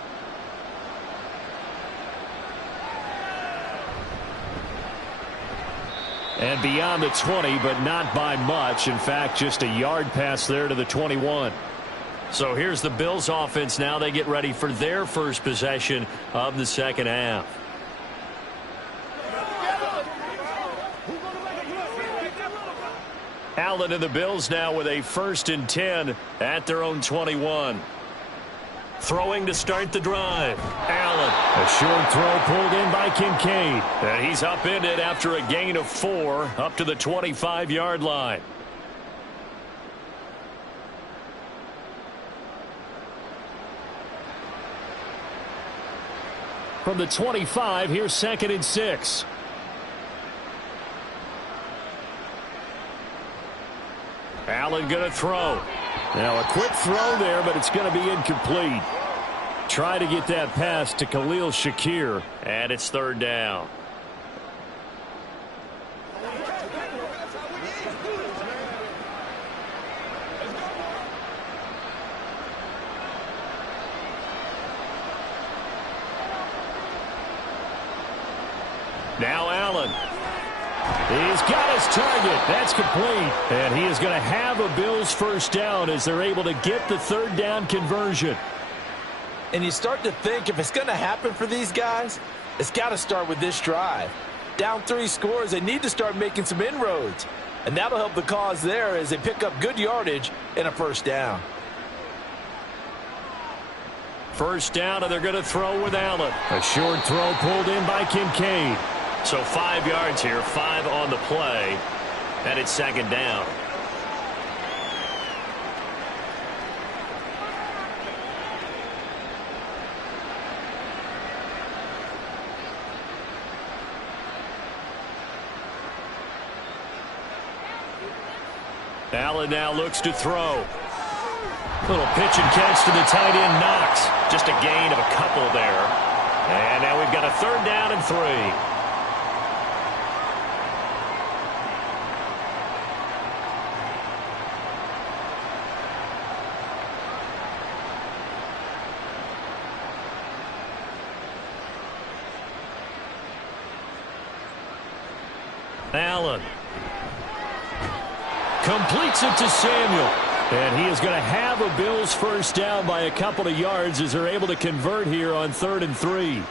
And beyond the 20, but not by much. In fact, just a yard pass there to the 21. So here's the Bills offense now. They get ready for their first possession of the second half. Allen and the Bills now with a 1st and 10 at their own 21. Throwing to start the drive. Allen. A short throw pulled in by Kincaid. And he's upended after a gain of 4 up to the 25-yard line. From the 25, here's 2nd and 6. Allen going to throw. Now a quick throw there, but it's going to be incomplete. Try to get that pass to Khalil Shakir, and it's 3rd down. Now Allen. He's got his target. That's complete. And he is going to have a Bills 1st down as they're able to get the 3rd down conversion. And you start to think if it's going to happen for these guys, it's got to start with this drive. Down 3 scores, they need to start making some inroads. And that'll help the cause there as they pick up good yardage in a 1st down. 1st down, and they're going to throw with Allen. A short throw pulled in by Kincaid. So 5 yards here, 5 on the play, and it's 2nd down. Allen now looks to throw. Little pitch and catch to the tight end, Knox. Just a gain of a couple there. And now we've got a 3rd down and 3. Allen completes it to Samuel. And he is going to have a Bills 1st down by a couple of yards as they're able to convert here on 3rd and 3.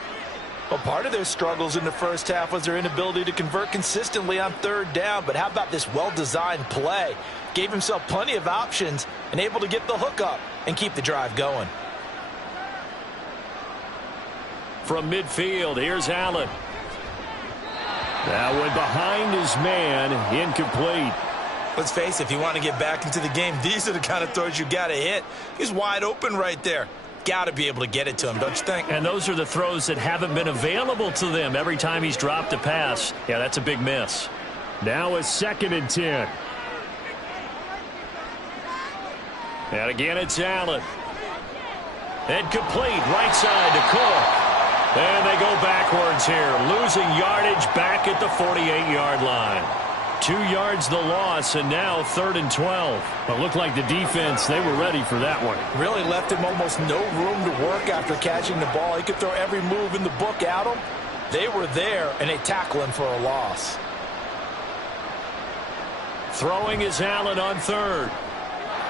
Well, part of their struggles in the 1st half was their inability to convert consistently on 3rd down. But how about this well-designed play? Gave himself plenty of options and able to get the hook up and keep the drive going. From midfield, here's Allen. That one behind his man, incomplete. Let's face it, if you want to get back into the game, these are the kind of throws you got to hit. He's wide open right there. Got to be able to get it to him, don't you think? And those are the throws that haven't been available to them every time he's dropped a pass. Yeah, that's a big miss. Now a 2nd and 10. And again, it's Allen. And complete, right side to Cook. And they go backwards here, losing yardage back at the 48-yard line. 2 yards the loss, and now 3rd and 12. But looked like the defense, they were ready for that one. Really left him almost no room to work after catching the ball. He could throw every move in the book at him. They were there, and they tackle him for a loss. Throwing is Allen on 3rd.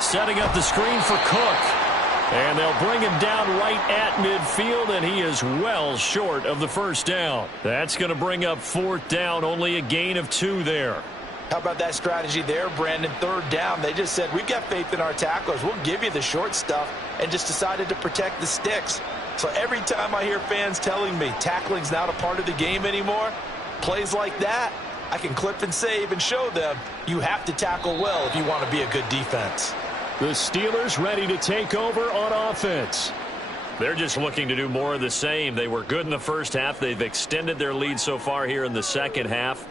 Setting up the screen for Cook. And they'll bring him down right at midfield, and he is well short of the 1st down. That's going to bring up 4th down, only a gain of 2 there. How about that strategy there, Brandon? 3rd down, they just said, we've got faith in our tacklers. We'll give you the short stuff, and just decided to protect the sticks. So every time I hear fans telling me tackling's not a part of the game anymore, plays like that, I can clip and save and show them you have to tackle well if you want to be a good defense. The Steelers ready to take over on offense. They're just looking to do more of the same. They were good in the 1st half. They've extended their lead so far here in the 2nd half.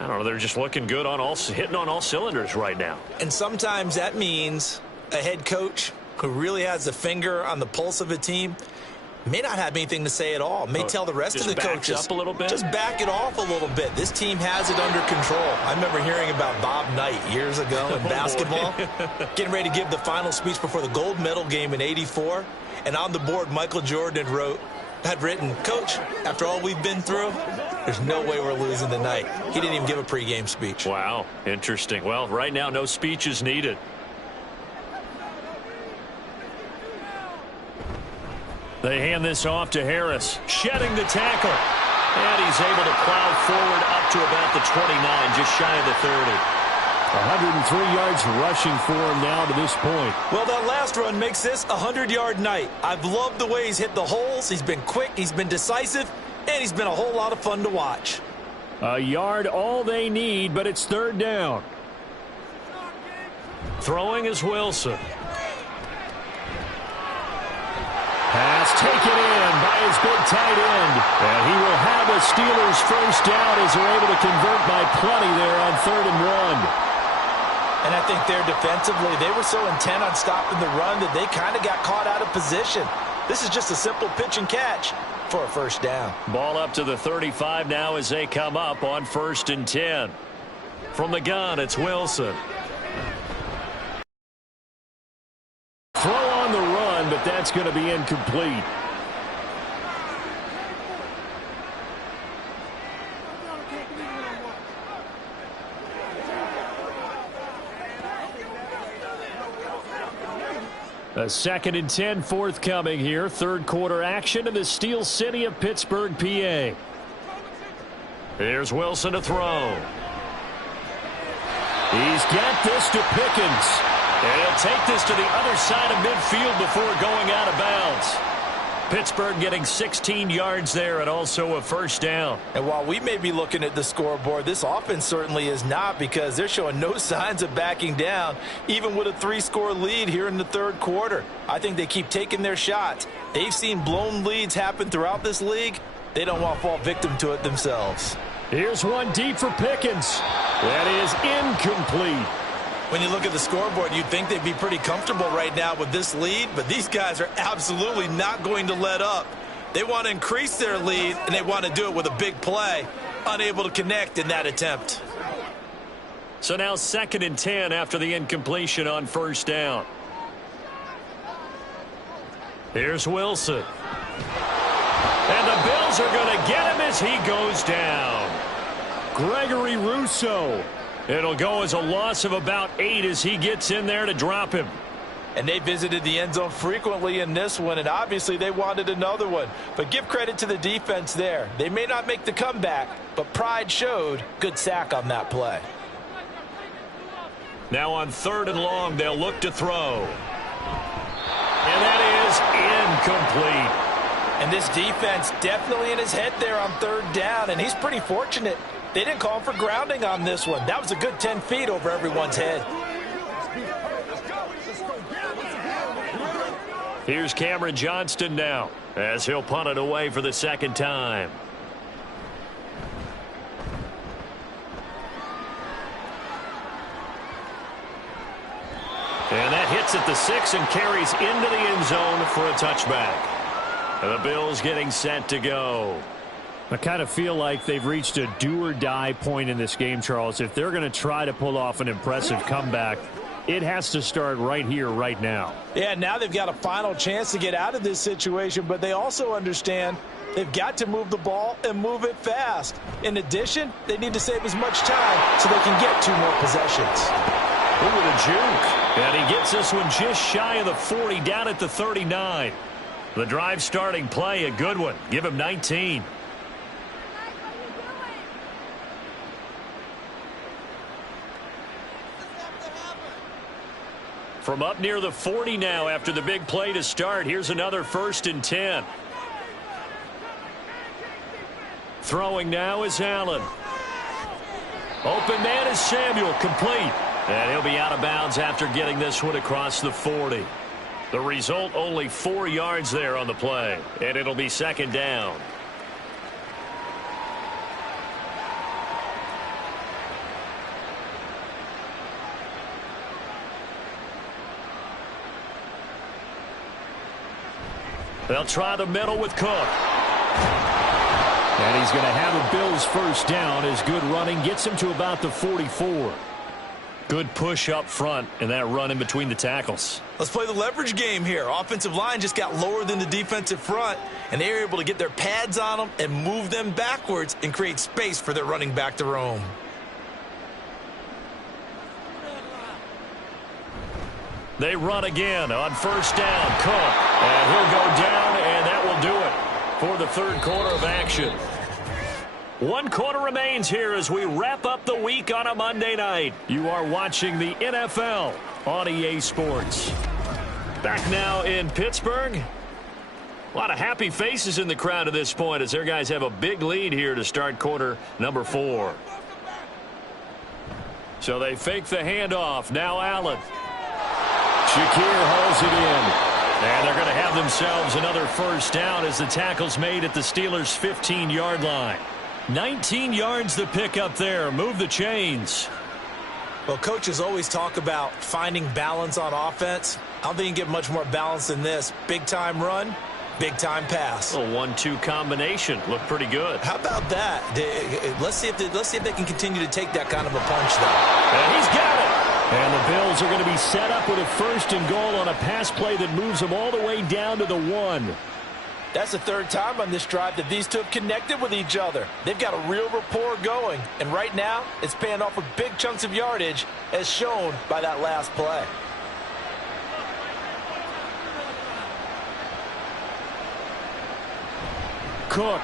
I don't know, they're just looking good on hitting on all cylinders right now. And sometimes that means a head coach who really has a finger on the pulse of a team may not have anything to say at all. May tell the rest of the coaches, up a little bit. Just back it off a little bit. This team has it under control. I remember hearing about Bob Knight years ago in basketball, getting ready to give the final speech before the gold medal game in '84. And on the board, Michael Jordan had written, "Coach, after all we've been through, there's no way we're losing tonight." He didn't even give a pregame speech. Wow, interesting. Well, right now, no speech is needed. They hand this off to Harris, shedding the tackle. And he's able to plow forward up to about the 29, just shy of the 30. 103 yards rushing for him now to this point. Well, that last run makes this a 100-yard night. I've loved the way he's hit the holes. He's been quick, he's been decisive, and he's been a whole lot of fun to watch. A yard all they need, but it's 3rd down. Throwing is Wilson. Pass taken in by his big tight end. And he will have a Steelers 1st down as they're able to convert by plenty there on 3rd and 1. And I think there defensively, they were so intent on stopping the run that they kind of got caught out of position. This is just a simple pitch and catch for a 1st down. Ball up to the 35 now as they come up on 1st and 10. From the gun, it's Wilson. Throw on the run, but that's going to be incomplete. A 2nd and 10 forthcoming here. 3rd quarter action in the Steel City of Pittsburgh, PA. Here's Wilson to throw. He's got this to Pickens. And he'll take this to the other side of midfield before going out of bounds. Pittsburgh getting 16 yards there and also a 1st down. And while we may be looking at the scoreboard, this offense certainly is not, because they're showing no signs of backing down, even with a 3-score lead here in the 3rd quarter. I think they keep taking their shots. They've seen blown leads happen throughout this league. They don't want to fall victim to it themselves. Here's one deep for Pickens. That is incomplete. When you look at the scoreboard, you'd think they'd be pretty comfortable right now with this lead, but these guys are absolutely not going to let up. They want to increase their lead, and they want to do it with a big play. Unable to connect in that attempt. So now 2nd and 10 after the incompletion on 1st down. Here's Wilson. And the Bills are going to get him as he goes down. Gregory Rousseau. It'll go as a loss of about 8 as he gets in there to drop him. And they visited the end zone frequently in this one, and obviously they wanted another one. But give credit to the defense there. They may not make the comeback, but pride showed. Good sack on that play. Now on 3rd and long, they'll look to throw. And that is incomplete. And this defense definitely in his head there on 3rd down, and he's pretty fortunate. They didn't call him for grounding on this one. That was a good 10 feet over everyone's head. Here's Cameron Johnston now as he'll punt it away for the 2nd time. And that hits at the 6 and carries into the end zone for a touchback. And the Bills getting set to go. I kind of feel like they've reached a do-or-die point in this game, Charles. If they're going to try to pull off an impressive comeback, it has to start right here, right now. Yeah, now they've got a final chance to get out of this situation, but they also understand they've got to move the ball and move it fast. In addition, they need to save as much time so they can get 2 more possessions. Ooh, with a juke. And he gets this one just shy of the 40, down at the 39. The drive starting play, a good one. Give him 19. From up near the 40 now after the big play to start. Here's another 1st and 10. Throwing now is Allen. Open man is Samuel, complete. And he'll be out of bounds after getting this one across the 40. The result, only 4 yards there on the play. And it'll be 2nd down. They'll try the middle with Cook. And he's going to have a Bills first down as good running gets him to about the 44. Good push up front and that run in between the tackles. Let's play the leverage game here. Offensive line just got lower than the defensive front, and they were able to get their pads on them and move them backwards and create space for their running back to roam. They run again on 1st down. Cook. And he'll go down, and that will do it for the 3rd quarter of action. 1 quarter remains here as we wrap up the week on a Monday night. You are watching the NFL on EA Sports. Back now in Pittsburgh. A lot of happy faces in the crowd at this point as their guys have a big lead here to start quarter number 4. So they fake the handoff. Now Allen. Shakir hauls it in. And they're going to have themselves another 1st down as the tackle's made at the Steelers' 15-yard line. 19 yards the pick up there. Move the chains. Well, coaches always talk about finding balance on offense. I don't think you can get much more balance than this. Big-time run, big-time pass. A 1-2 combination. Looked pretty good. How about that? Let's see if they can continue to take that kind of a punch, though. And he's got it. And the Bills are going to be set up with a 1st and goal on a pass play that moves them all the way down to the 1. That's the 3rd time on this drive that these 2 have connected with each other. They've got a real rapport going. And right now, it's paying off with big chunks of yardage as shown by that last play. Cook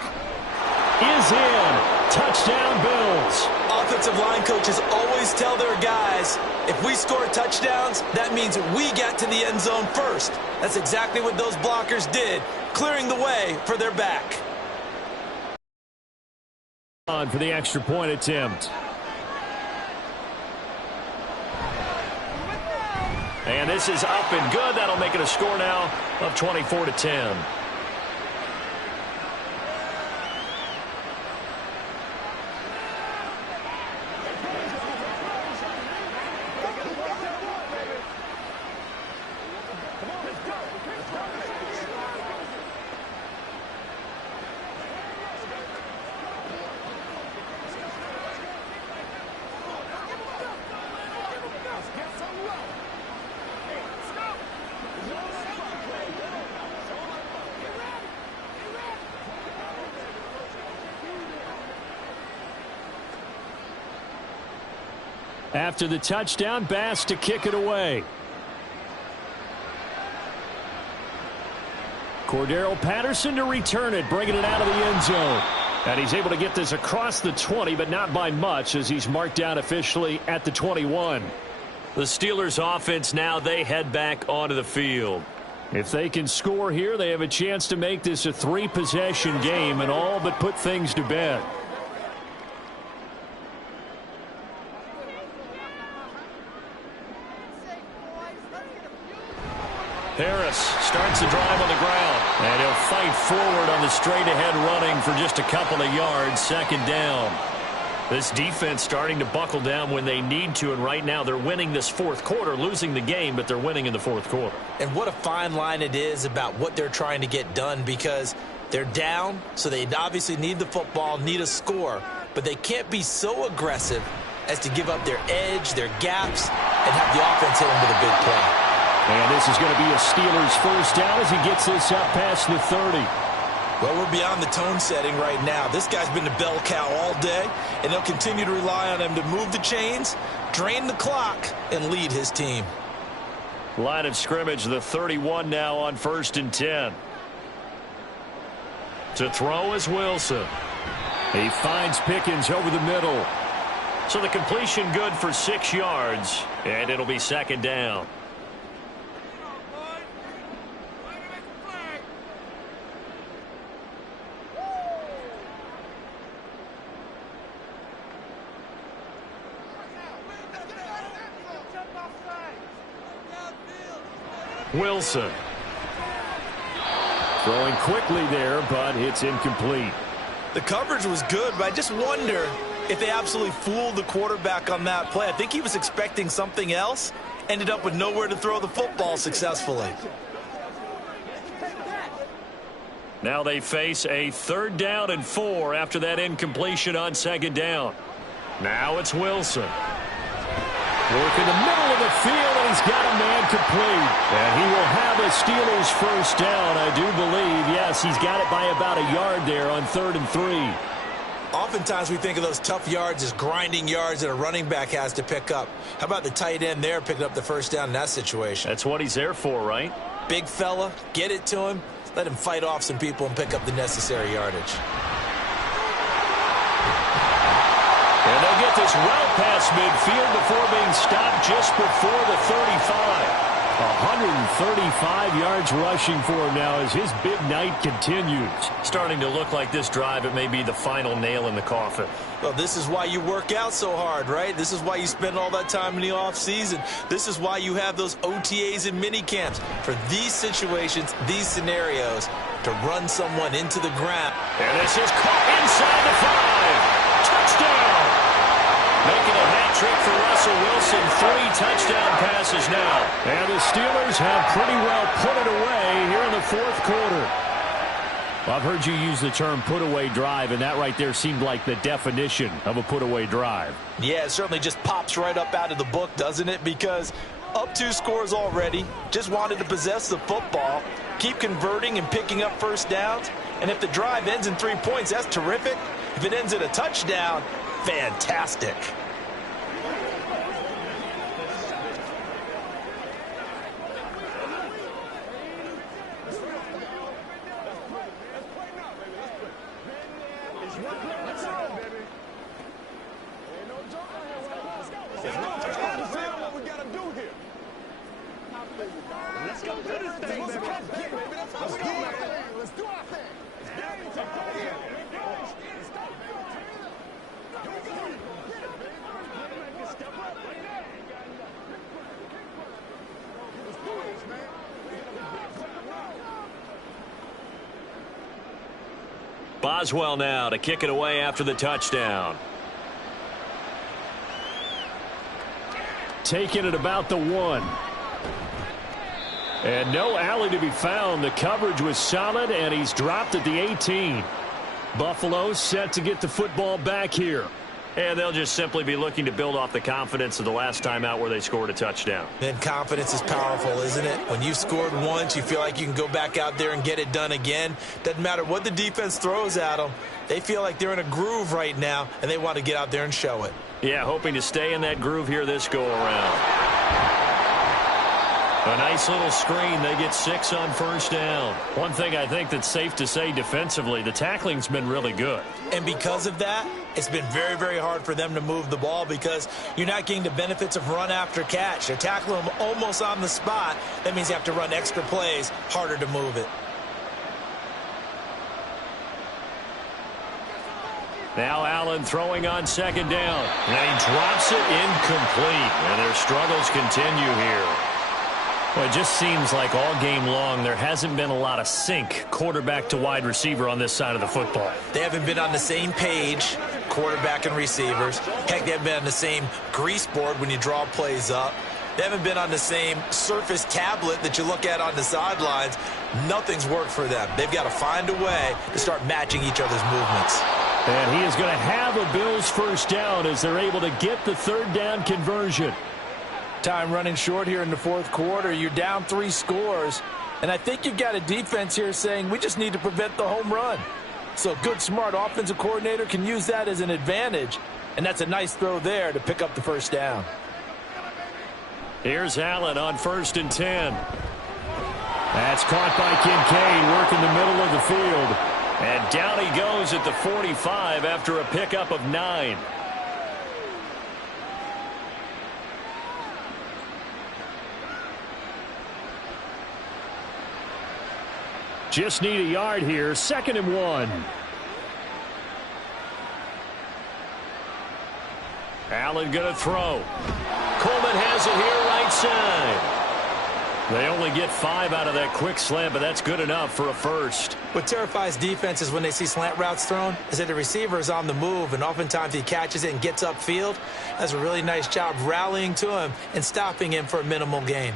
is in. Touchdown, Bills. Offensive line coaches always tell their guys, if we score touchdowns, that means we get to the end zone first. That's exactly what those blockers did, clearing the way for their back. On for the extra point attempt. And this is up and good. That'll make it a score now of 24-10. After the touchdown, Bass to kick it away. Cordero Patterson to return it, bringing it out of the end zone. And he's able to get this across the 20, but not by much as he's marked down officially at the 21. The Steelers offense now, they head back onto the field. If they can score here, they have a chance to make this a 3-possession game and all but put things to bed. Harris starts the drive on the ground, and he'll fight forward on the straight-ahead running for just a couple of yards. 2nd down. This defense starting to buckle down when they need to, and right now they're winning this 4th quarter, losing the game, but they're winning in the 4th quarter. And what a fine line it is about what they're trying to get done, because They're down, so they obviously need the football, need a score, but they can't be so aggressive as to give up their edge, their gaps, and have the offense hit them with a big play. And this is going to be a Steelers first down as he gets this up past the 30. Well, we're beyond the tone setting right now. This guy's been a bell cow all day, and they'll continue to rely on him to move the chains, drain the clock, and lead his team. Line of scrimmage, the 31 now on 1st and 10. To throw is Wilson. He finds Pickens over the middle. So the completion good for 6 yards, and it'll be 2nd down. Wilson. Throwing quickly there, but it's incomplete. The coverage was good, but I just wonder if they absolutely fooled the quarterback on that play. I think he was expecting something else, ended up with nowhere to throw the football successfully. Now they face a 3rd down and 4 after that incompletion on 2nd down. Now it's Wilson. Work in the middle of the field, and he's got a man complete. And he will have a Steelers first down, I do believe. Yes, he's got it by about a yard there on 3rd and 3. Oftentimes we think of those tough yards as grinding yards that a running back has to pick up. How about the tight end there picking up the first down in that situation? That's what he's there for, right? Big fella, get it to him, let him fight off some people and pick up the necessary yardage. And they'll get this well past midfield before being stopped just before the 35. 135 yards rushing for him now as his big night continues. Starting to look like this drive, it may be the final nail in the coffin. Well, this is why you work out so hard, right? This is why you spend all that time in the offseason. This is why you have those OTAs and mini camps. For these situations, these scenarios, to run someone into the ground. And this is caught inside the 5. Touchdown! Making a hat trick for Russell Wilson. 3 touchdown passes now. And the Steelers have pretty well put it away here in the 4th quarter. Well, I've heard you use the term put-away drive, and that right there seemed like the definition of a put-away drive. Yeah, it certainly just pops right up out of the book, doesn't it? Because up 2 scores already, just wanted to possess the football, keep converting and picking up first downs. And if the drive ends in 3 points, that's terrific. If it ends in a touchdown, fantastic. Boswell now to kick it away after the touchdown. Taking it about the 1. And no alley to be found. The coverage was solid, and he's dropped at the 18. Buffalo set to get the football back here. And they'll just simply be looking to build off the confidence of the last time out where they scored a touchdown. And confidence is powerful, isn't it? When you've scored once, you feel like you can go back out there and get it done again. Doesn't matter what the defense throws at them. They feel like they're in a groove right now, and they want to get out there and show it. Yeah, hoping to stay in that groove here this go-around. A nice little screen. They get 6 on first down. One thing I think that's safe to say defensively, the tackling's been really good. And because of that, it's been very, very hard for them to move the ball because you're not getting the benefits of run after catch. They're tackling them almost on the spot. That means you have to run extra plays, harder to move it. Now Allen throwing on second down. And he drops it incomplete. And their struggles continue here. Well, it just seems like all game long there hasn't been a lot of sync quarterback to wide receiver on this side of the football. They haven't been on the same page, quarterback and receivers. Heck, they haven't been on the same grease board when you draw plays up. They haven't been on the same Surface tablet that you look at on the sidelines. Nothing's worked for them. They've got to find a way to start matching each other's movements. And he is going to have a Bills first down as they're able to get the third down conversion. Time running short here in the fourth quarter. You're down 3 scores. And I think you've got a defense here saying we just need to prevent the home run. So a good, smart offensive coordinator can use that as an advantage. And that's a nice throw there to pick up the first down. Here's Allen on 1st and 10. That's caught by Kincaid, working the middle of the field. And down he goes at the 45 after a pickup of 9. Just need a yard here. 2nd and 1. Allen going to throw. Coleman has it here right side. They only get 5 out of that quick slant, but that's good enough for a first. What terrifies defenses when they see slant routes thrown is that the receiver is on the move, and oftentimes he catches it and gets upfield. Does a really nice job rallying to him and stopping him for a minimal gain.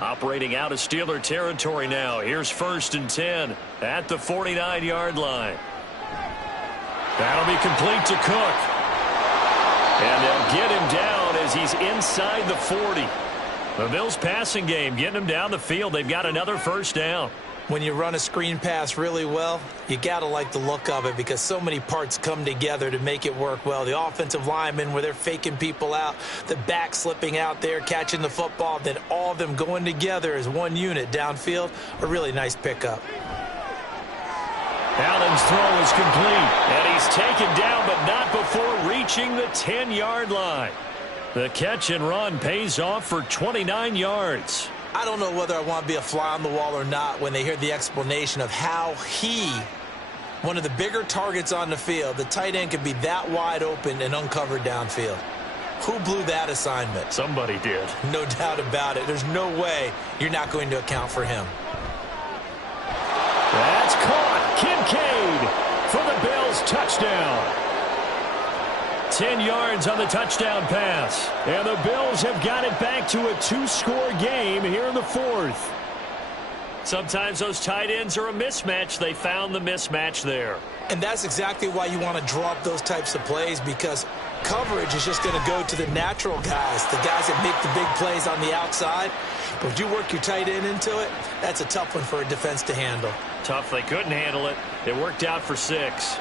Operating out of Steeler territory now. Here's 1st and 10 at the 49-yard line. That'll be complete to Cook. And they'll get him down as he's inside the 40. The Bills passing game getting them down the field. They've got another first down. When you run a screen pass really well, you got to like the look of it because so many parts come together to make it work well. The offensive linemen where they're faking people out, the back slipping out there, catching the football, then all of them going together as one unit downfield. A really nice pickup. Allen's throw is complete, and he's taken down, but not before reaching the 10-yard line. The catch and run pays off for 29 yards. I don't know whether I want to be a fly on the wall or not when they hear the explanation of how he, one of the bigger targets on the field, the tight end could be that wide open and uncovered downfield. Who blew that assignment? Somebody did. No doubt about it. There's no way you're not going to account for him. That's caught. Kincaid for the Bills touchdown. 10 yards on the touchdown pass. And the Bills have got it back to a 2-score game here in the 4th. Sometimes those tight ends are a mismatch. They found the mismatch there. And that's exactly why you want to draw up those types of plays, because coverage is just going to go to the natural guys, the guys that make the big plays on the outside. But if you work your tight end into it, that's a tough one for a defense to handle. Tough. They couldn't handle it. It worked out for 6.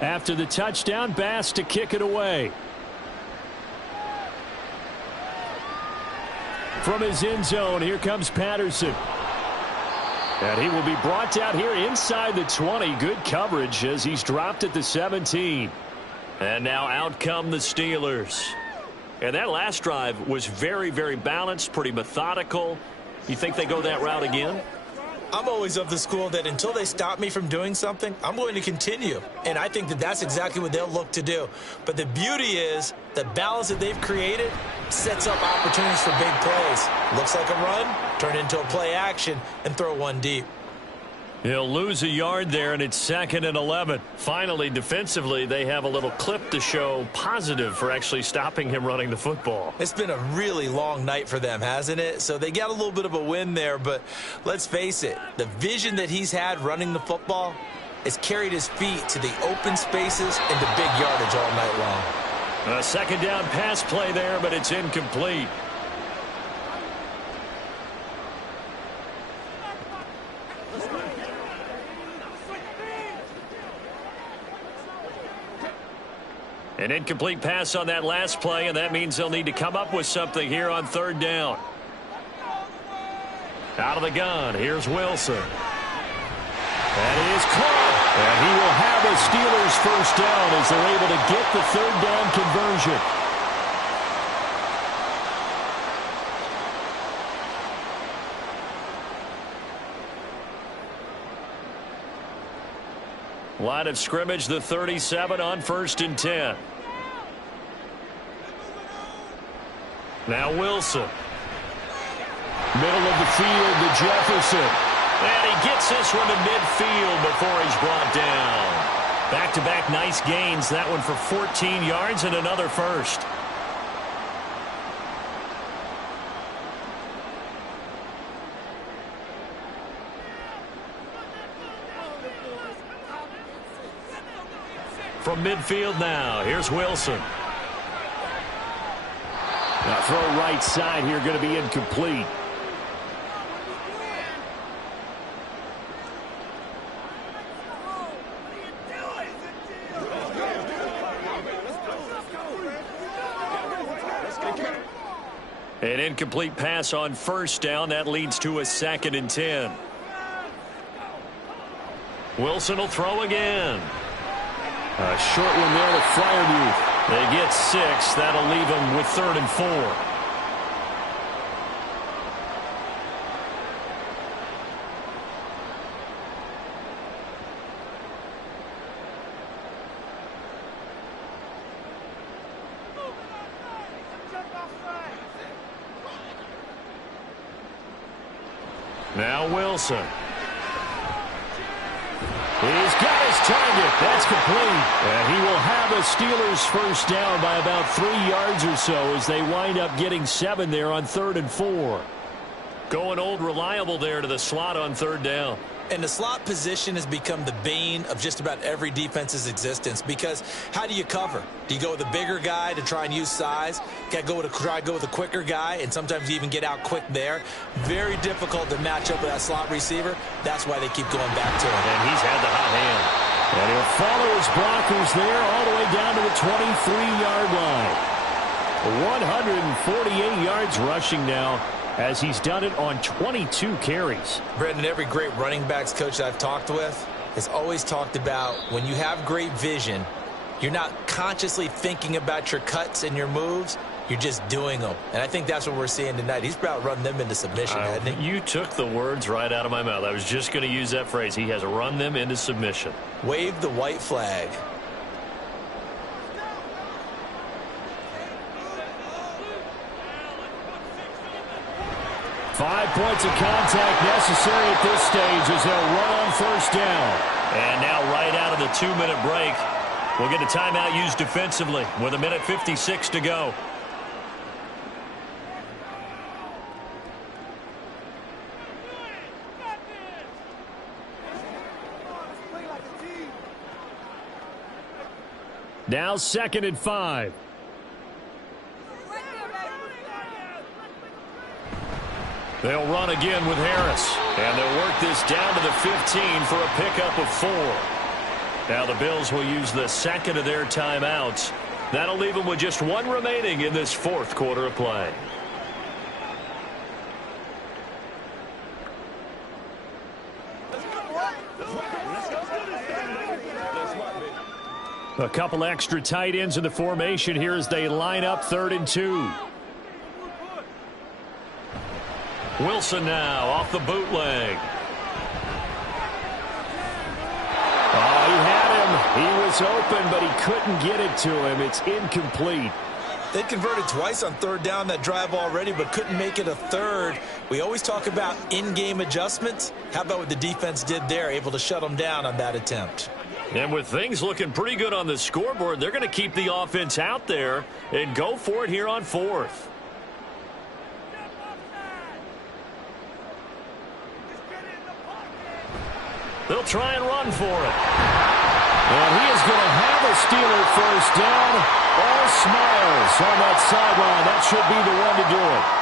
After the touchdown, Bass to kick it away. From his end zone, here comes Patterson. And he will be brought down here inside the 20. Good coverage as he's dropped at the 17. And now out come the Steelers. And that last drive was very, very balanced, pretty methodical. You think they go that route again? I'm always of the school that until they stop me from doing something, I'm going to continue. And I think that that's exactly what they'll look to do. But the beauty is the balance that they've created sets up opportunities for big plays. Looks like a run, turn into a play action, and throw one deep. He'll lose a yard there, and it's 2nd and 11. Finally, defensively, they have a little clip to show positive for actually stopping him running the football. It's been a really long night for them, hasn't it? So they got a little bit of a win there, but let's face it, the vision that he's had running the football has carried his feet to the open spaces and the big yardage all night long. A 2nd down pass play there, but it's incomplete. An incomplete pass on that last play, and that means they'll need to come up with something here on 3rd down. Out of the gun, here's Wilson. That is caught. And he will have a Steelers first down as they're able to get the third down conversion. Line of scrimmage, the 37 on 1st and 10. Now Wilson. Middle of the field to Jefferson. And he gets this one to midfield before he's brought down. Back-to-back nice gains. That one for 14 yards and another first. From midfield now, here's Wilson. Now throw right side here, going to be incomplete. An incomplete pass on first down. That leads to a 2nd and 10. Wilson will throw again. A short one there to Fryermuth. They get 6. That'll leave them with 3rd and 4. Now Wilson. He's got his target. That's complete. And he will have a Steelers first down by about 3 yards or so as they wind up getting 7 there on 3rd and 4. Going old reliable there to the slot on 3rd down. And the slot position has become the bane of just about every defense's existence, because how do you cover? Do you go with a bigger guy to try and use size? Got to try to go with a quicker guy, and sometimes you even get out quick there. Very difficult to match up with that slot receiver. That's why they keep going back to him. And he's had the hot hand. And he'll follow his blockers there all the way down to the 23-yard line. 148 yards rushing now, as he's done it on 22 carries. Brendan, every great running backs coach that I've talked with has always talked about when you have great vision, you're not consciously thinking about your cuts and your moves. You're just doing them. And I think that's what we're seeing tonight. He's about run them into submission, hasn't he? You took the words right out of my mouth. I was just going to use that phrase. He has run them into submission. Wave the white flag. Five points of contact necessary at this stage as they'll run on first down. And now right out of the 2-minute break, we'll get a timeout used defensively with 1:56 to go. Now 2nd and 5. They'll run again with Harris. And they'll work this down to the 15 for a pickup of 4. Now the Bills will use the second of their timeouts. That'll leave them with just 1 remaining in this 4th quarter of play. A couple extra tight ends in the formation here as they line up 3rd and 2. Wilson now off the bootleg. Oh, he had him. He was open, but he couldn't get it to him. It's incomplete. They converted twice on 3rd down that drive already, but couldn't make it a 3rd. We always talk about in-game adjustments. How about what the defense did there, able to shut them down on that attempt? And with things looking pretty good on the scoreboard, they're going to keep the offense out there and go for it here on 4th. They'll try and run for it. And he is going to have a Steeler first down. All smiles on that sideline. That should be the one to do it.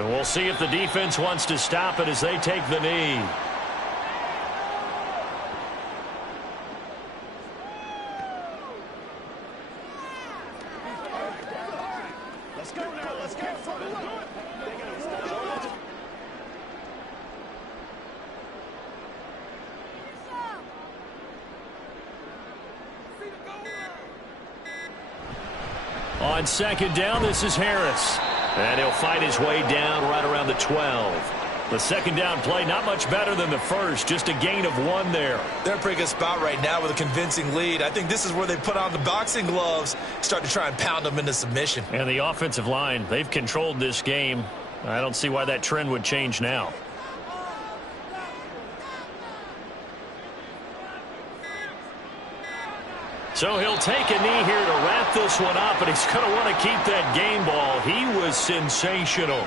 And we'll see if the defense wants to stop it as they take the knee. Let's go now. Let's go. On second down, this is Harris. And he'll fight his way down right around the 12. The second down play, not much better than the first, just a gain of 1 there. They're in a pretty good spot right now with a convincing lead. I think this is where they put on the boxing gloves, start to try and pound them into submission. And the offensive line, they've controlled this game. I don't see why that trend would change now. So he'll take a knee here to wrap this one up, and he's going to want to keep that game ball. He was sensational.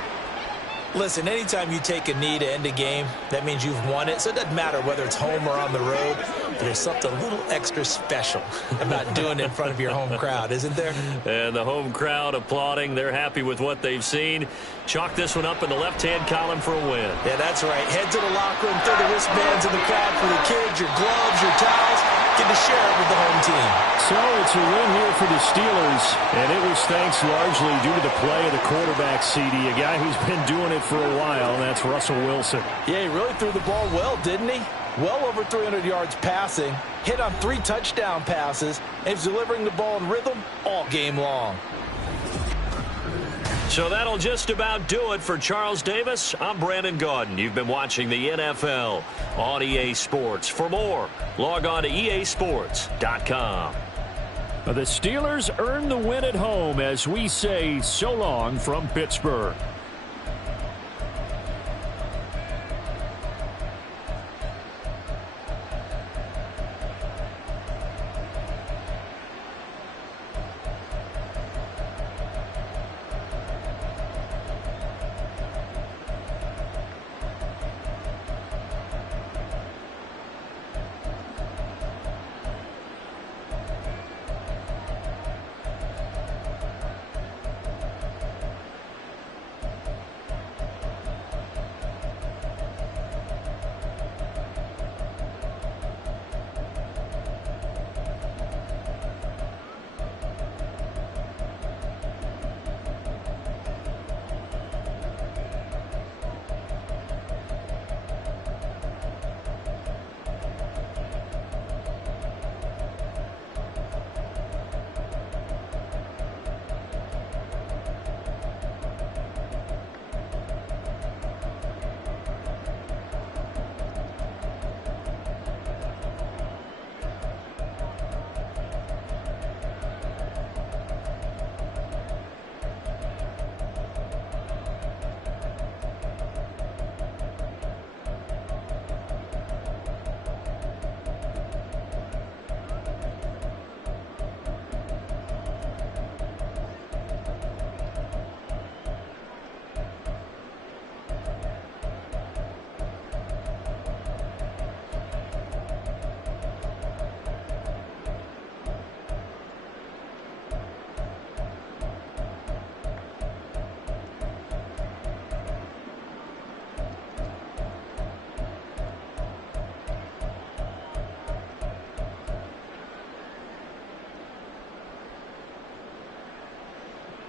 Listen, anytime you take a knee to end a game, that means you've won it. So it doesn't matter whether it's home or on the road. There's something a little extra special about doing it in front of your home crowd, isn't there? And the home crowd applauding. They're happy with what they've seen. Chalk this one up in the left-hand column for a win. Yeah, that's right. Head to the locker room, throw the wristbands in the crowd for the kids, your gloves, your towels. Get to share it with the home team. So it's a win here for the Steelers, and it was thanks largely due to the play of the quarterback, CD, a guy who's been doing it for a while, and that's Russell Wilson. Yeah, he really threw the ball well, didn't he? Well over 300 yards passing, hit on 3 touchdown passes, and he's delivering the ball in rhythm all game long. So that'll just about do it for Charles Davis. I'm Brandon Gaudin. You've been watching the NFL on EA Sports. For more, log on to easports.com. The Steelers earn the win at home as we say so long from Pittsburgh.